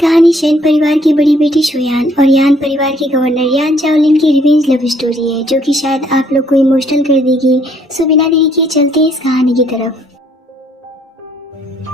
कहानी शेन परिवार की बड़ी बेटी शुयान और यान परिवार के गवर्नर यान चाओलिन की रिवेंज लव स्टोरी है, जो कि शायद आप लोग को इमोशनल कर देगी। सो बिना देरी किए चलते हैं इस कहानी की तरफ।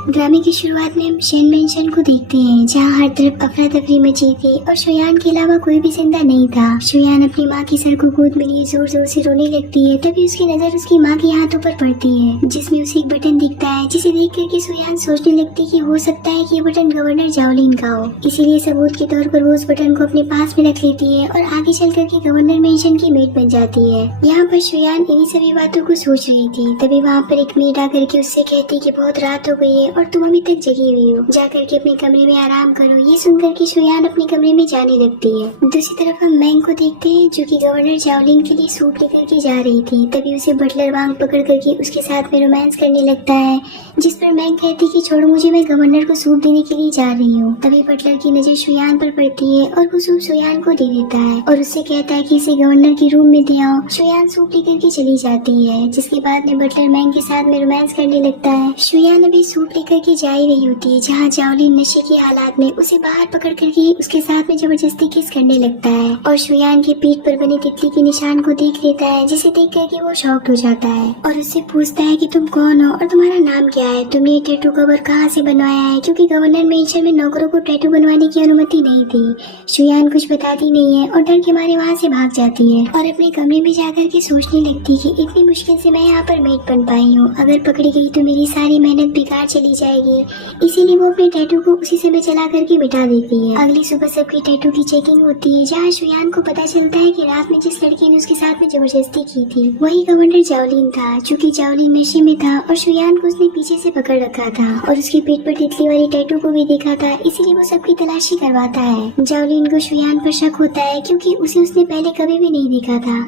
ड्रामे की शुरुआत में हम शेन मेंशन को देखते हैं, जहाँ हर तरफ अफरा तफरी मची थी और शुयान के अलावा कोई भी जिंदा नहीं था। शुयान अपनी माँ की सर को गोद में लिए जोर जोर से रोने लगती है। तभी उसकी नजर उसकी माँ के हाथों पर पड़ती है, जिसमें उसे एक बटन दिखता है, जिसे देख करके शुयान सोचने लगती है कि हो सकता है कि ये बटन गवर्नर चाओलिन का हो। इसीलिए सबूत के तौर पर वो उस बटन को अपने पास में रख लेती है और आगे चल करके गवर्नर मेंशन की मेट बन जाती है। यहाँ पर शुयान इन्हीं सभी बातों को सोच रही थी। तभी वहाँ पर एक मेड आकर के उससे कहती कि बहुत रात हो गई है और तुम अभी तक जगी हुई हो, जा करके अपने कमरे में आराम करो। ये सुनकर के शुयान अपने कमरे में जाने लगती है। दूसरी तरफ हम मैंग को देखते हैं, जो कि गवर्नर चाओलिन के लिए सूप लेकर के जा रही थी। तभी उसे बटलर वांग पकड़ करके उसके साथ में रोमांस करने लगता है, जिस पर मैंग कहती कि छोड़ो मुझे, मैं गवर्नर को सूप देने के लिए जा रही हूँ। तभी बटलर की नजर शुयान पर पड़ती है और वो सूप शुयान को दे देता है और उससे कहता है कि इसे गवर्नर के रूम में दे आओ। शुयान सूप लेकर के चली जाती है, जिसके बाद में बटलर मैंग के साथ में रोमांस करने लगता है। शुयान अभी सूप लेकर के जा ही रही होती है, जहाँ चाओलिन नशे की हालात में उसे बाहर पकड़ करके उसके साथ में जबरदस्ती किस करने लगता है और शुयान की पीठ पर बनी तितली के निशान को देख लेता है, जिसे देख करके वो शॉक्ड हो जाता है और उससे पूछता है कि तुम कौन हो और तुम्हारा नाम क्या है, तुमने ये टैटू कवर कहाँ से बनवाया है, क्योंकि गवर्नर मेंशन में नौकरों को टैटू बनवाने की अनुमति नहीं थी। शुयान कुछ बताती नहीं है और डर के मारे वहाँ से भाग जाती है और अपने कमरे में जाकर के सोचने लगती कि इतनी मुश्किल से मैं यहाँ पर मेट बन पाई हूँ, अगर पकड़ी गई तो मेरी सारी मेहनत बेकार चली जाएगी। इसीलिए वो अपने टैटू को उसी समय चला करके मिटा देती है। अगली सुबह सबकी टैटू की चेकिंग होती है, जहाँ शुयान को पता चलता है कि रात में जिस लड़की ने उसके साथ में जबरदस्ती की थी वही गवर्नर चाओलिन था। चूँकि चाओलिन नशे में था और शुयान को उसने पीछे से पकड़ रखा था और उसकी पीठ पर तितली वाली टैटू को भी देखा था, इसीलिए वो सबकी तलाशी करवाता है। चाओलिन को शुयान पर शक होता है, क्योंकि उसे उसने पहले कभी भी नहीं देखा था,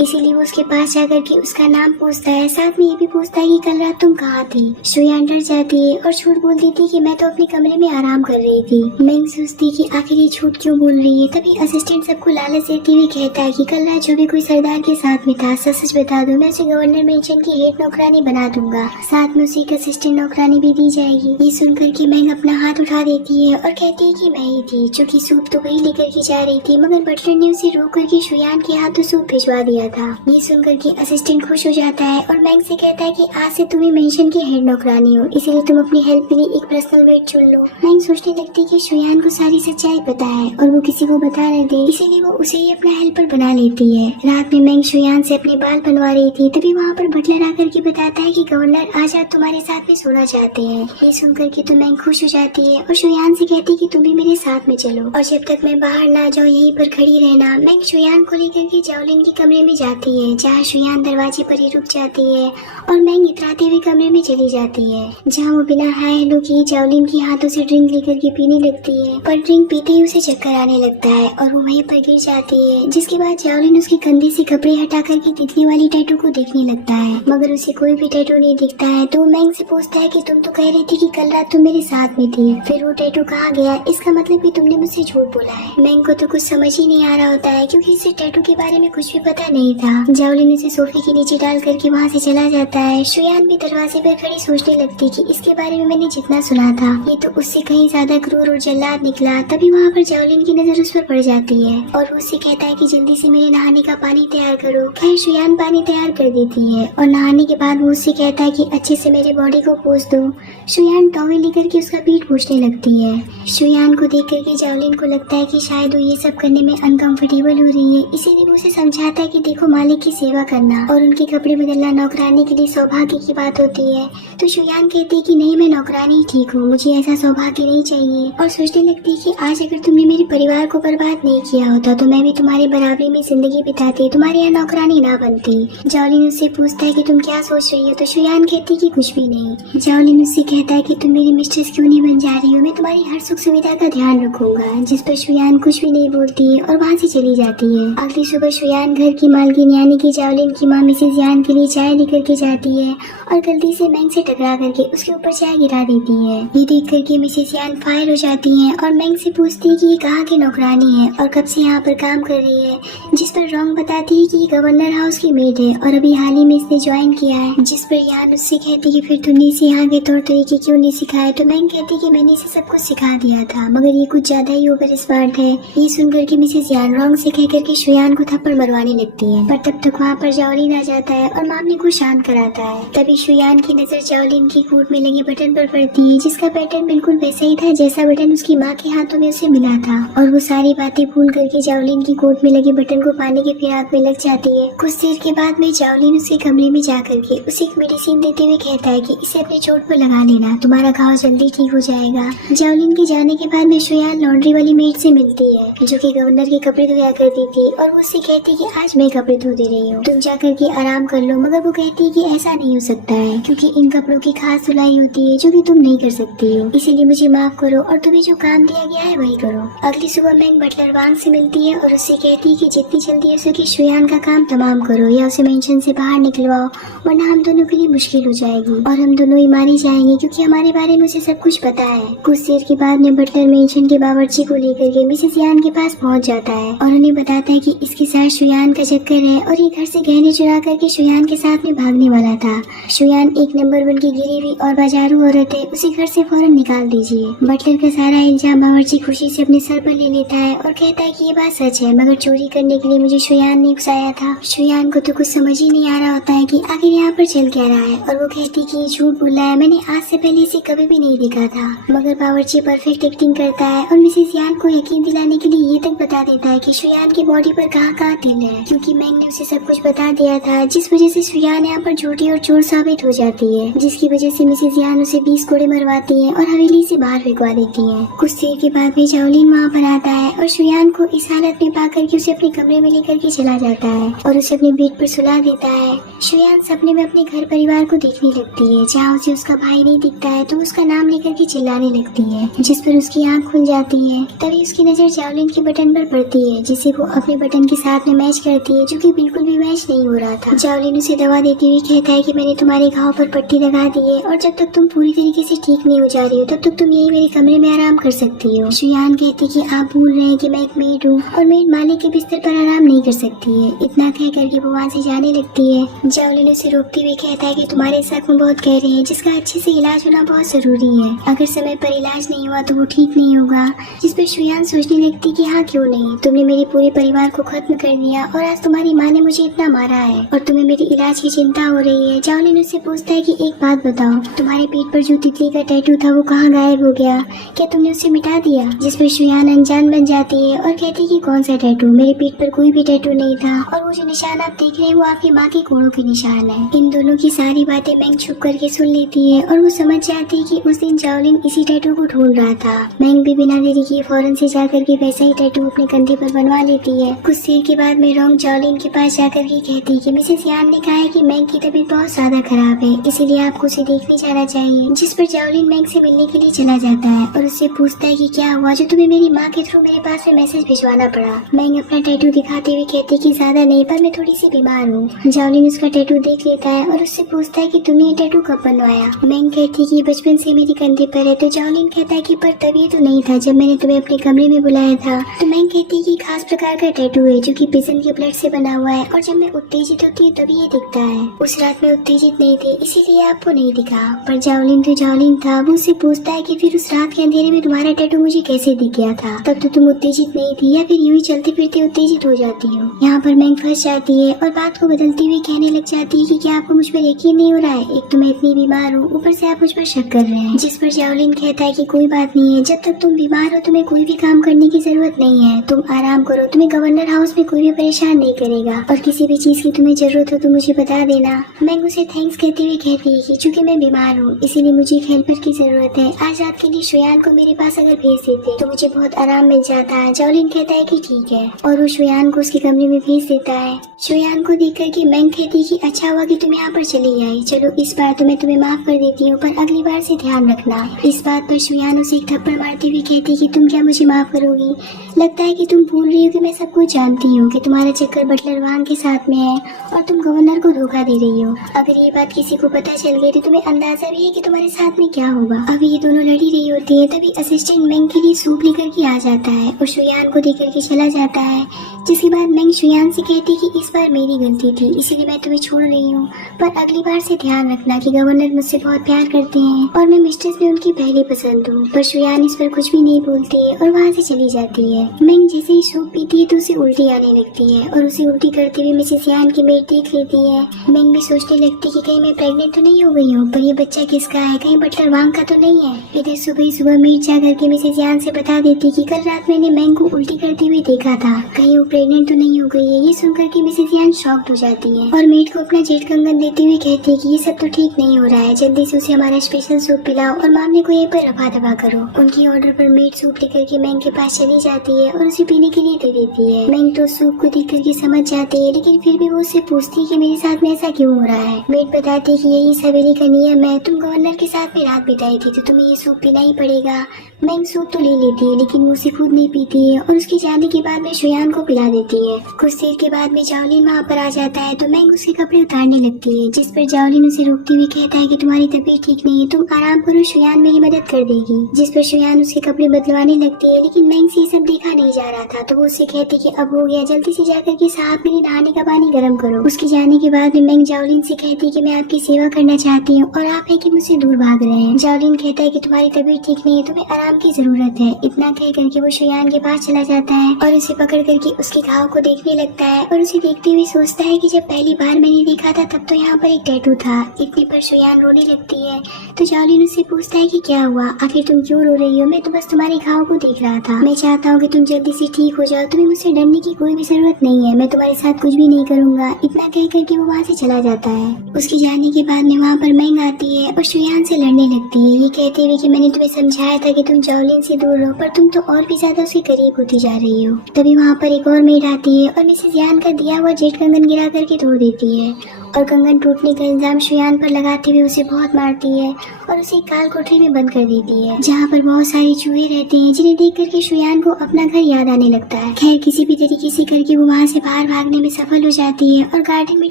इसीलिए वो उसके पास जाकर के उसका नाम पूछता है, साथ में ये भी पूछता है कि कल रात तुम कहाँ थी। शुयान डर जाती है और झूठ बोल देती कि मैं तो अपने कमरे में आराम कर रही थी। मैंग सोचती कि आखिर ये झूठ क्यों बोल रही है। तभी असिस्टेंट सबको लालच देते हुए कहता है कि कल रात जो भी कोई सरदार के साथ में था, सच सच बता दो, मैं उसे गवर्नर मेंशन की हेड नौकरानी बना दूंगा, साथ में उसे एक असिस्टेंट नौकरानी भी दी जाएगी। ये सुनकर के मैंग अपना हाथ उठा देती है और कहती है कि मैं ही थी, जो कि सूप तो वही लेकर के जा रही थी, मगर बटलर ने उसे रोक करके शुयान के हाथों सूप भिजवा दिया था। ये सुनकर के असिस्टेंट खुश हो जाता है और मैंग से कहता है कि आज से तुम ही मेंशन की हेड नौकरानी हो, इसीलिए तुम अपनी हेल्प के लिए एक पर्सनल वेट चुन लो। मैंग सोचने लगती है कि शुयान को सारी सच्चाई पता है और वो किसी को बता न दे, इसीलिए वो उसे ही अपना हेल्पर बना लेती है। रात में मैंग शुयान से अपने बाल बनवा रही थी, तभी वहाँ पर बटलर आकर के बताता है कि गवर्नर आज रात तुम्हारे साथ में सोना चाहते हैं। ये सुनकर के तो मैंग खुश हो जाती है और शुयान से कहती है कि तुम भी मेरे साथ में चलो और जब तक मैं बाहर ना जाऊँ यहीं पर खड़ी रहना। मैंग शुयान को लेकर के चाओलिन के कमरे में जाती है, जहाँ शुयान दरवाजे पर ही रुक जाती है और मैंग इतराते हुए कमरे में चली जाती है, जहाँ वो बिना हाय हेलो किए चाओलिन के हाथों से ड्रिंक लेकर के पीने लगती है। पर ड्रिंक पीते ही उसे चक्कर आने लगता है और वो वहीं पर गिर जाती है, जिसके बाद चाओलिन उसके कंधे से कपड़े हटा करके तितली वाली टैटू को देखने लगता है, मगर उसे कोई भी टैटू नहीं दिखता है। तो मैंग से पूछता है कि तुम तो कह रही थी कि कल रात तुम मेरे साथ में थी, फिर वो टैटू कहाँ गया, इसका मतलब कि तुमने मुझसे झूठ बोला है। मैंग को तो कुछ समझ ही नहीं आ रहा होता है, क्योंकि इसे टैटू के बारे में कुछ भी पता नहीं था। चाओलिन उसे सोफे के नीचे डाल करके वहाँ से चला जाता है। शुयान भी दरवाजे पर खड़ी सोचने लगती कि इसके बारे में मैंने जितना सुना था ये तो उससे कहीं ज्यादा क्रूर और जल्लाद निकला। तभी वहाँ पर चाओलिन की नजर उस पर पड़ जाती है और वो उससे कहता है कि जल्दी से मेरे नहाने का पानी तैयार करो। खैर शुयान पानी तैयार कर देती है और नहाने के बाद वो उससे कहता है कि अच्छे से मेरे बॉडी को पोंछ दो। शुयान टॉवेल लेकर के उसका पीठ पोंछने लगती है। शुयान को देख करके चाओलिन को लगता है कि शायद वो ये सब करने में अनकंफर्टेबल हो रही है, इसीलिए वो उसे समझाता है कि देखो मालिक की सेवा करना और उनके कपड़े बदलना नौकरानी के लिए सौभाग्य की बात होती है। तो शुयान कहती है कि नहीं, मैं नौकरानी ठीक हूँ, मुझे ऐसा सौभाग्य नहीं चाहिए और सोचने लगती है कि आज अगर तुमने मेरे परिवार को बर्बाद नहीं किया होता तो मैं भी तुम्हारे बराबरी में जिंदगी बिताती, तुम्हारे यहाँ नौकरानी ना बनती। चाओलिन उससे पूछता है कि तुम क्या सोच रही हो, तो शुयान कहती है कि कुछ भी नहीं। चाओलिन उससे कहता है कि तुम मेरी मिस्ट्रेस क्यों नहीं बन जा रही हो, मैं तुम्हारी हर सुख सुविधा का ध्यान रखूंगा, जिस पर शुयान कुछ भी नहीं बोलती है और वहाँ से चली जाती है। अगली सुबह शुयान घर की मालकिन यानी कि चाओलिन की माँ मिसेज यान के लिए चाय लेकर के जाती है और गलती से मैंग से टकरा करके उसके ऊपर चाय गिरा देती है। ये देख करके मिसेस यान फायर हो जाती हैं और मैंग से पूछती है कि ये कहाँ की नौकरानी है और कब से यहाँ पर काम कर रही है, जिस पर रोंग बताती है कि ये गवर्नर हाउस की मेड है और अभी हाल ही में इसने ज्वाइन किया है। जिस पर यान उससे कहती है कि फिर तुमने इसे यहाँ के तौर तरीके क्यों नहीं सिखाए। तो मैंग कहती है कि मैंने इसे सब कुछ सिखा दिया था, मगर ये कुछ ज्यादा ही ओवर स्मार्ट है। ये सुनकर के मिसेस यान रोंग से कह करके शुयान को थप्पड़ मरवाने लगती है, पर तब तक वहाँ पर जाओलिन आ जाता है और मामले को शांत कराता है। तभी शुयान की नजर जाओलिन की कोट में लगे बटन पर पड़ती है, जिसका पैटर्न बिल्कुल वैसा ही था जैसा बटन उसकी माँ के हाथों में उसे मिला था। और वो सारी बातें भूल करके जाओलिन की कोट में लगे बटन को पाने के फिराक में लग जाती है। कुछ देर के बाद में जाओलिन उसके कमरे में जा करके उसे एक मेडिसिन देते हुए कहता है कि इसे अपने चोट पर लगा लेना, तुम्हारा घाव जल्दी ठीक हो जाएगा। जाओलिन के जाने के बाद में शुयान लॉन्ड्री वाली मेड से मिलती है जो कि गवर्नर के कपड़े धोया करती थी, और वो उससे कहती है कि आज मैं कपड़े धो दे रही हूँ, तुम जा करके आराम कर लो। मगर वो कहती है कि ऐसा नहीं हो सकता है, क्योंकि इन कपड़ों की खास धुलाई होती है जो कि तुम नहीं कर सकती हो, इसीलिए मुझे माफ करो और तुम्हें जो काम दिया गया है वही करो। अगली सुबह मैंग बटलर वांग से मिलती है और उससे कहती है कि जितनी जल्दी हो सके शुयान का काम तमाम करो या उसे मेंशन से बाहर निकलवाओ, वरना हम दोनों के लिए मुश्किल हो जाएगी और हम दोनों ही मारी जाएंगे, क्योंकि हमारे बारे में उसे सब कुछ पता है। कुछ देर के बाद में बटलर मेंशन के बावर्ची को लेकर के मिसेस यान के पास पहुंच जाता है और उन्हें बताता है कि इसके साथ शुयान का चक्कर है और ये घर से गहने चुरा करके शुयान के साथ में भागने वाला था। शुयान एक नंबर 1 की गिरी हुई और बाजारू औरत है, उसे घर से फौरन निकाल दीजिए। बटलर का सारा इल्जाम बावर्ची खुशी से अपने सर पर ले लेता है और कहता है कि ये बात सच है, मगर चोरी करने के लिए मुझे शुयान ने उकसाया था। शुयान को तो कुछ समझ ही नहीं आ रहा होता है कि आखिर यहाँ पर चल क्या रहा है, और वो कहती कि ये झूठ बोला है, मैंने आज से पहले इसे कभी भी नहीं देखा था। मगर बावर्ची परफेक्ट एक्टिंग करता है और मिसेस यान को यकीन दिलाने के लिए ये तक बता देता है कि शुयान की बॉडी पर कहाँ तिल है, क्योंकि मैंग ने उसे सब कुछ बता दिया था, जिस वजह से शुयान यहाँ पर झूठी और चोर साबित हो जाती है, जिसकी वजह से मिसेस यान उसे 20 कोड़े मरवाती है और हवेली से बाहर फेंकवा देती है। कुछ देर के बाद में जाओलिन वहाँ पर आता है और शुयान को इस हालत में पा करके उसे अपने कमरे में लेकर के चला जाता है और उसे अपने बेड पर सुला देता है। शुयान सपने में अपने घर परिवार को देखने लगती है, जहाँ उसे उसका भाई नहीं दिखता है तो उसका नाम लेकर के चिल्लाने लगती है, जिस पर उसकी आंख खुल जाती है। तभी उसकी नजर जाओलिन के बटन पर पड़ती है, जिसे वो अपने बटन के साथ में मैच करती है, जो कि बिल्कुल भी मैच नहीं हो रहा था। जाओलिन उसे दवा देती हुई कहता है कि मैंने तुम्हारे घाव पर पट्टी लगा दी है और जब तक तुम पूरी तरीके से ठीक नहीं हो जा रही हो तब तक तुम यही मेरे कमरे में आराम कर सकती हो। शुयान कहती कि आप भूल रहे हैं कि मैं एक मेड हूँ और मेड मालिक के बिस्तर पर आराम नहीं कर सकती है। इतना कह करके वो वहाँ से जाने लगती है। जाओलिन उसे रोकते हुए कहता है कि तुम्हारे जख्म बहुत गहरे हैं, जिसका अच्छे से इलाज होना बहुत जरूरी है, अगर समय पर इलाज नहीं हुआ तो वो ठीक नहीं होगा। जिस पर शुयान सोचने लगती कि हाँ क्यों नहीं, तुमने मेरे पूरे परिवार को खत्म कर दिया और आज तुम्हारी माँ ने मुझे इतना मारा है और तुम्हें मेरे इलाज की चिंता हो रही है। जाओलिन उससे पूछता है कि एक बात बताओ, तुम्हारे पीठ पर जो तितली का टैटू था वो कहाँ गायब हो गया, क्या तुमने उसे मिटा दिया? जिस पर शुयान अनजान बन जाती है और कहती है कि कौन सा टैटू, मेरे पीठ पर कोई भी टैटू नहीं था और वो जो निशान आप देख रहे हैं वो आपकी माँ के कोड़ों के निशान है। इन दोनों की सारी बातें मैंग छुप करके सुन लेती है और वो समझ जाती है कि उस दिन जाओलिन इसी टैटू को ढूंढ रहा था। मैंग भी बिना देरी किए फौरन से जाकर के वैसा ही टैटू अपने कंधे पर बनवा लेती है। कुछ देर के बाद में रोंग जाओलिन के पास जाकर के कहती है कि मिसेस यान ने कहा है कि मैंग की तबीयत बहुत ज्यादा खराब है, इसीलिए आपको उसे देखने जाना चाहिए। जिस पर जाओलिन मैंग से मिलने के लिए चला जाता है और उससे पूछता है कि क्या हुआ जो तुम्हें मेरी माँ के थ्रू मेरे पास में मैसेज भिजवाना पड़ा। मैंग अपना टैटू दिखाते हुए कहती कि ज्यादा नहीं पर मैं थोड़ी सी बीमार हूँ। जाओलिन उसका टैटू देख लेता है और उससे पूछता है कि तुमने ये टैटू कब बनवाया। मैंग कहती है कि बचपन से मेरे कंधे पर है। तो जाओलिन कहता है कि पर तब ये तो नहीं था जब मैंने तुम्हें अपने कमरे में बुलाया था। तो मैंग कहती है कि खास प्रकार का टैटू है जो कि पिजन के ब्लड से बना हुआ है और जब मैं उत्तेजित होती हूँ तभी ये दिखता है। उस रात में उत्तेजित नहीं थी इसीलिए आपको नहीं दिखा। पर जाओलिन तो जाओलिन था। वो उससे पूछता है कि फिर उस रात के अंधेरे में तुम्हारा टैटू मुझे कैसे दिख गया था, तब तो तुम उत्तेजित नहीं थी या फिर यूं ही चलते फिरते उत्तेजित हो जाती हो। यहाँ पर मैंग फंस जाती है और बात को बदलती हुई कहने लग जाती है कि क्या आपको मुझ पर यकीन नहीं हो रहा है, एक तो मैं इतनी बीमार हूँ ऊपर से आप मुझ पर शक कर रहे हैं। जिस पर जाओलिन कहता है कि कोई बात नहीं है, जब तक तुम बीमार हो तुम्हें कोई भी काम करने की जरूरत नहीं है, तुम आराम करो, तुम्हें गवर्नर हाउस में कोई भी परेशान नहीं करेगा और किसी भी चीज की तुम्हें जरूरत हो तो मुझे बता देना। मैंग उसे थैंक्स कहते हुए कहती है कि चूंकि मैं बीमार हूँ इसीलिए मुझे एक हेल्पर की जरूरत है, आज रात के लिए शुयान को मेरे पास अगर भेज देते तो मुझे बहुत आराम मिल जाता है। जाओलिन कहता है कि ठीक है और वो शुयान को उसके कमरे में भेज देता है। शुयान को देख करके मैंग कहती कि अच्छा हुआ कि तुम यहाँ पर चली आई, चलो इस बार तो मैं तुम्हें माफ कर देती हूँ पर अगली बार से ध्यान रखना। इस बात पर शुयान उसे एक थप्पड़ मारती हुई कहती कि तुम क्या मुझे माफ करोगी, लगता है कि तुम भूल रही हो कि मैं सब कुछ जानती हूँ कि तुम्हारा चक्कर बटलर वांग के साथ में है और तुम गवर्नर को धोखा दे रही हो। अगर ये बात किसी को पता चल गई तो तुम्हें अंदाजा भी है कि तुम्हारे साथ में क्या होगा। अभी ये दोनों लड़ी रही होती है, तभी असिस्टेंट मेंग के लिए सूप लेकर के आ जाता है और शुयान को देकर के चला जाता है। जिसके बाद मेंग शुयान से कहती है कि इस बार मेरी गलती थी, इसीलिए मैं तुम्हें छोड़ रही हूँ, पर अगली बार से ध्यान रखना कि गवर्नर मुझसे बहुत प्यार करते हैं और मैं मिस्ट्रेस में उनकी पहली पसंद हूँ। पर शुयान इस पर कुछ भी नहीं बोलती है और वहाँ से चली जाती है। मेंग जैसे ही सूप पीती है तो उसे उल्टी आने लगती है और उसे उल्टी करते हुए मिसेस यान की मेड देख लेती है। मेंग भी सोचने लगती है कि कहीं मैं प्रेग्नेंट तो नहीं हो गई हूँ, पर ये बच्चा किसका है, कहीं बटलर वांग का तो नहीं है। इधर सुबह सुबह मेड जा करके मिसेस यान से बता देती कि कल रात मैंने मेंग को उल्टी करते हुए देखा था, कहीं वो प्रेग्नेंट तो नहीं हो गई है। ये सुनकर के मिसेस यान शॉक्ड हो जाती है और मेड को अपना जेट कंगन देते हुए कहती है कि ये सब तो ठीक नहीं हो रहा है, जल्दी से उसे हमारा स्पेशल सूप पिलाओ और मामले को यहीं पर रफा दफा करो। उनकी ऑर्डर पर मेड सूप लेकर के मेंग के पास चली जाती है और उसे पीने के लिए दे देती है। मेंग तो सूप को देख करके समझ जाती है, लेकिन फिर भी वो उससे पूछती है कि मेरे साथ में ऐसा क्यों हो रहा है। मेड बताती है कि यही सवेरे का नियम है, तुम गवर्नर के साथ में रात बिताई थी तो तुम्हें ये सूप पीना ही पड़ेगा। मेंग सूप तो ले लेती है, लेकिन वो उसे खुद नहीं पीती है और उसके जाने के बाद में शुयान को पिला देती है। कुछ देर के बाद में जाओलिन वहाँ पर आ जाता है तो मेंग उसके कपड़े उतारने लगती है, जिस पर जाओलिन उसे रोकते हुए कहता है कि तुम्हारी तबीयत ठीक नहीं है, तुम आराम करो, शुयान मेरी मदद कर देगी। जिस पर शुयान उसके कपड़े बदलवाने लगती है, लेकिन मेंग से ये सब देखा नहीं जा रहा था तो वो उससे कहती कि अब हो गया, जल्दी से जाकर के साहब मेरे नहाने का पानी गर्म करो। उसके जाने के बाद में मेंग जाओलिन से कहती कि मैं आपकी सेवा करना चाहती हूँ और आप है कि मुझसे दूर भाग रहे हैं। जाओलिन कहता है कि तुम्हारी तबीयत ठीक नहीं है, तुम्हें आराम की जरूरत है। इतना कह करके वो शुयान के पास चला जाता है और उसे पकड़ करके उसके घाव को देखने लगता है और उसे देखते हुए सोचता है कि जब पहली बार मैंने देखा था तब तो यहाँ पर एक टैटू था। इतने पर शुयान रोने लगती है तो जाओलिन उससे पूछता है कि क्या हुआ, आखिर तुम क्यों रो रही हो, मैं तो बस तुम्हारे घाव को देख रहा था, मैं चाहता हूँ कि तुम जल्दी से ठीक हो जाओ, तुम्हें मुझसे डरने की कोई भी जरूरत नहीं है, मैं तुम्हारे साथ कुछ भी नहीं करूँगा। इतना कह करके वो वहाँ से चला जाता है। उसके जाने के बाद में वहाँ पर मेंग आती है और शुयान से लड़ने लगती है, ये कहते हुए कि मैंने तुम्हें समझाया था कि तुम जाओलिन से दूर रहो, पर तुम तो और भी ज्यादा उसके करीब होती जा रही हो। तभी वहाँ पर एक और मेड आती है और मिसेस यान का दिया हुआ जेट कंगन गिरा करके तोड़ देती है और कंगन टूटने का इल्जाम शुयान पर लगाते हुए उसे बहुत मारती है और उसे काल कोठरी में बंद कर देती है, जहाँ पर बहुत सारे चूहे रहते हैं, जिन्हें देख करके शुयान को अपना घर याद आने लगता है। खैर किसी भी तरीके से करके वो वहाँ से बाहर भागने में सफल हो जाती है और गार्डन में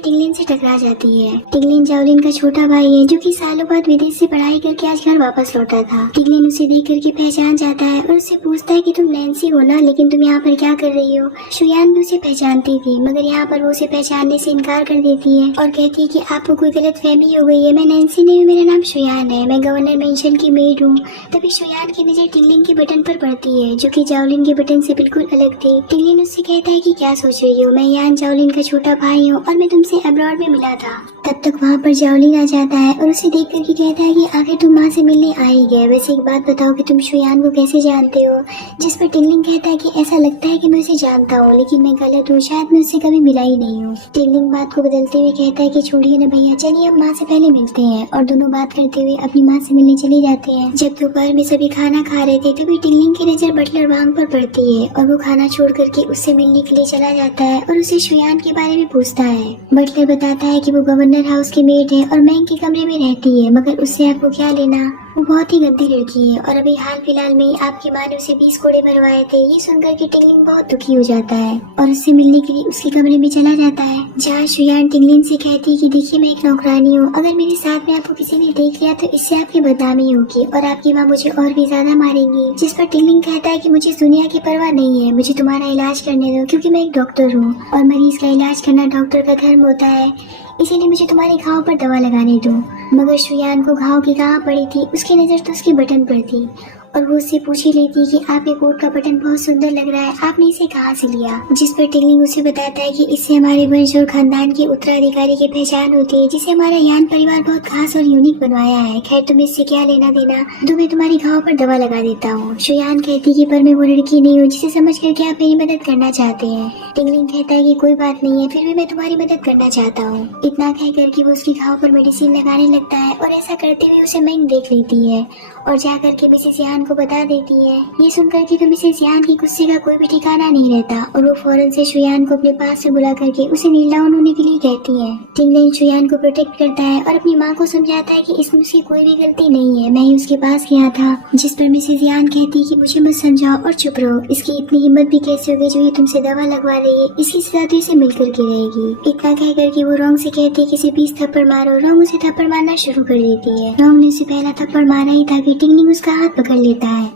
टिंगलिन से टकरा जाती है। टिंगलिन जाओलिन का छोटा भाई है, जो कि सालों बाद विदेश से पढ़ाई करके आज घर वापस लौटा था। टिंगलिन उसे देख करके पहचान जाता है और उससे पूछता है कि तुम नैन्सी हो ना, लेकिन तुम यहाँ पर क्या कर रही हो। शुयान भी उसे पहचानती थी, मगर यहाँ पर वो उसे पहचानने से इनकार कर देती है और कहती है कि आपको कोई गलत फहमी हो गई है, मैं नैन्सी नहीं हूँ, मेरा नाम शुयान है, मैं गवर्नर मेंशन की मेड हूँ। तभी शुयान की नजर टिंगलिन के बटन पर पड़ती है, जो कि जाओलिन के बटन से बिल्कुल अलग थी। टिंगलिन उससे कहता है कि क्या सोच रही हो, मैं यान जाओलिन का छोटा भाई हूँ और मैं तुमसे अब्रॉड में मिला था। तब तक वहाँ पर जाओलिन आ जाता है और उसे देख करके कहता है कि आखिर तुम माँ से मिलने आ ही गए, वैसे एक बात बताओ कि तुम शुयान को कैसे जानते हो। जिस पर टिंगलिन कहता है कि ऐसा लगता है कि मैं उसे जानता हूँ, लेकिन मैं गलत हूँ, शायद मैं उससे कभी मिला ही नहीं हूँ। टिंगलिन बात को बदलते हुए कहता है कि छोड़िए न भैया, चलिए अब माँ से पहले मिलते हैं। और दोनों बात करते हुए अपनी माँ से मिलने चले जाते हैं। जब दोपहर में सभी खाना खा रहे थे तभी टिंगलिन की नजर बटलर वांग पर पड़ती है और वो खाना छोड़ करके उससे मिलने के लिए चला जाता है और उसे शुयान के बारे में पूछता है। बटलर बताता है कि वो गवर्नर हाउस की मेड है और मेंग के कमरे में रहती है, मगर उससे आपको क्या लेना, वो बहुत ही गंदी लड़की है और अभी हाल फिलहाल में आपकी माँ ने उसे 20 कोड़े मरवाए थे। ये सुनकर के टिंगलिन बहुत दुखी हो जाता है और उससे मिलने के लिए उसके कमरे में चला जाता है, जहाँ शुयान टिंगलिन से कहती है कि देखिए मैं एक नौकरानी हूँ, अगर मेरे साथ में आपको किसी ने देख लिया तो इससे आपकी बदनामी होगी और आपकी माँ मुझे और भी ज्यादा मारेंगी। जिस पर टिंगलिन कहता है कि मुझे दुनिया की परवाह नहीं है, मुझे तुम्हारा इलाज करने दो, क्योंकि मैं एक डॉक्टर हूँ और मरीज का इलाज करना डॉक्टर का धर्म होता है, इसीलिए मुझे तुम्हारे घाव पर दवा लगाने दो। मगर शुयान को घाव की कहाँ पड़ी थी, उसकी नजर तो उसके बटन पर थी और वो उससे पूछ ही लेती कि आपके कोट का बटन बहुत सुंदर लग रहा है, आपने इसे कहाँ से लिया। जिस पर टिंगलिन उसे बताता है कि इससे हमारे वंश और खानदान के उत्तराधिकारी की पहचान होती है, जिसे हमारा यान परिवार बहुत खास और यूनिक बनवाया है। खैर तुम इससे क्या लेना देना, तो मैं तुम्हारी घाव पर दवा लगा देता हूँ। शुयान कहती कि पर मैं वो लड़की नहीं हूँ जिसे समझ करके आप मेरी मदद करना चाहते हैं। टिंगलिन कहता है कि कोई बात नहीं है, फिर भी मैं तुम्हारी मदद करना चाहता हूँ। इतना कह करके वो उसकी घाव पर मेडिसिन लगाने लगता है और ऐसा करते हुए उसे मेंग देख लेती है और जाकर के मिसेस यान को बता देती है। ये सुनकर के तो मिसेस यान की गुस्से का कोई भी ठिकाना नहीं रहता और वो फौरन से शुयान को अपने पास से बुला करके उसे नील डाउन होने के लिए कहती है। टिंगलिन शुयान को प्रोटेक्ट करता है और अपनी माँ को समझाता है कि इसमें उसकी कोई भी गलती नहीं है, मैं ही उसके पास गया था। जिस पर मिसेस यान कहती है कि मुझे मत समझाओ और चुप रहो, इसकी इतनी हिम्मत भी कैसे होगी जो ये तुमसे दवा लगवा रही है, इसकी सजा तो इसे मिल करके रहेगी। इतना कह करके वो रोंग से कहती है कि इसे 20 थप्पड़ मारो। रोंग उसे थप्पड़ मारना शुरू कर देती है। रोंग ने उसे पहला थप्पड़ मारा ही था कि टिंगलिंग उसका हाथ पकड़ लेता है,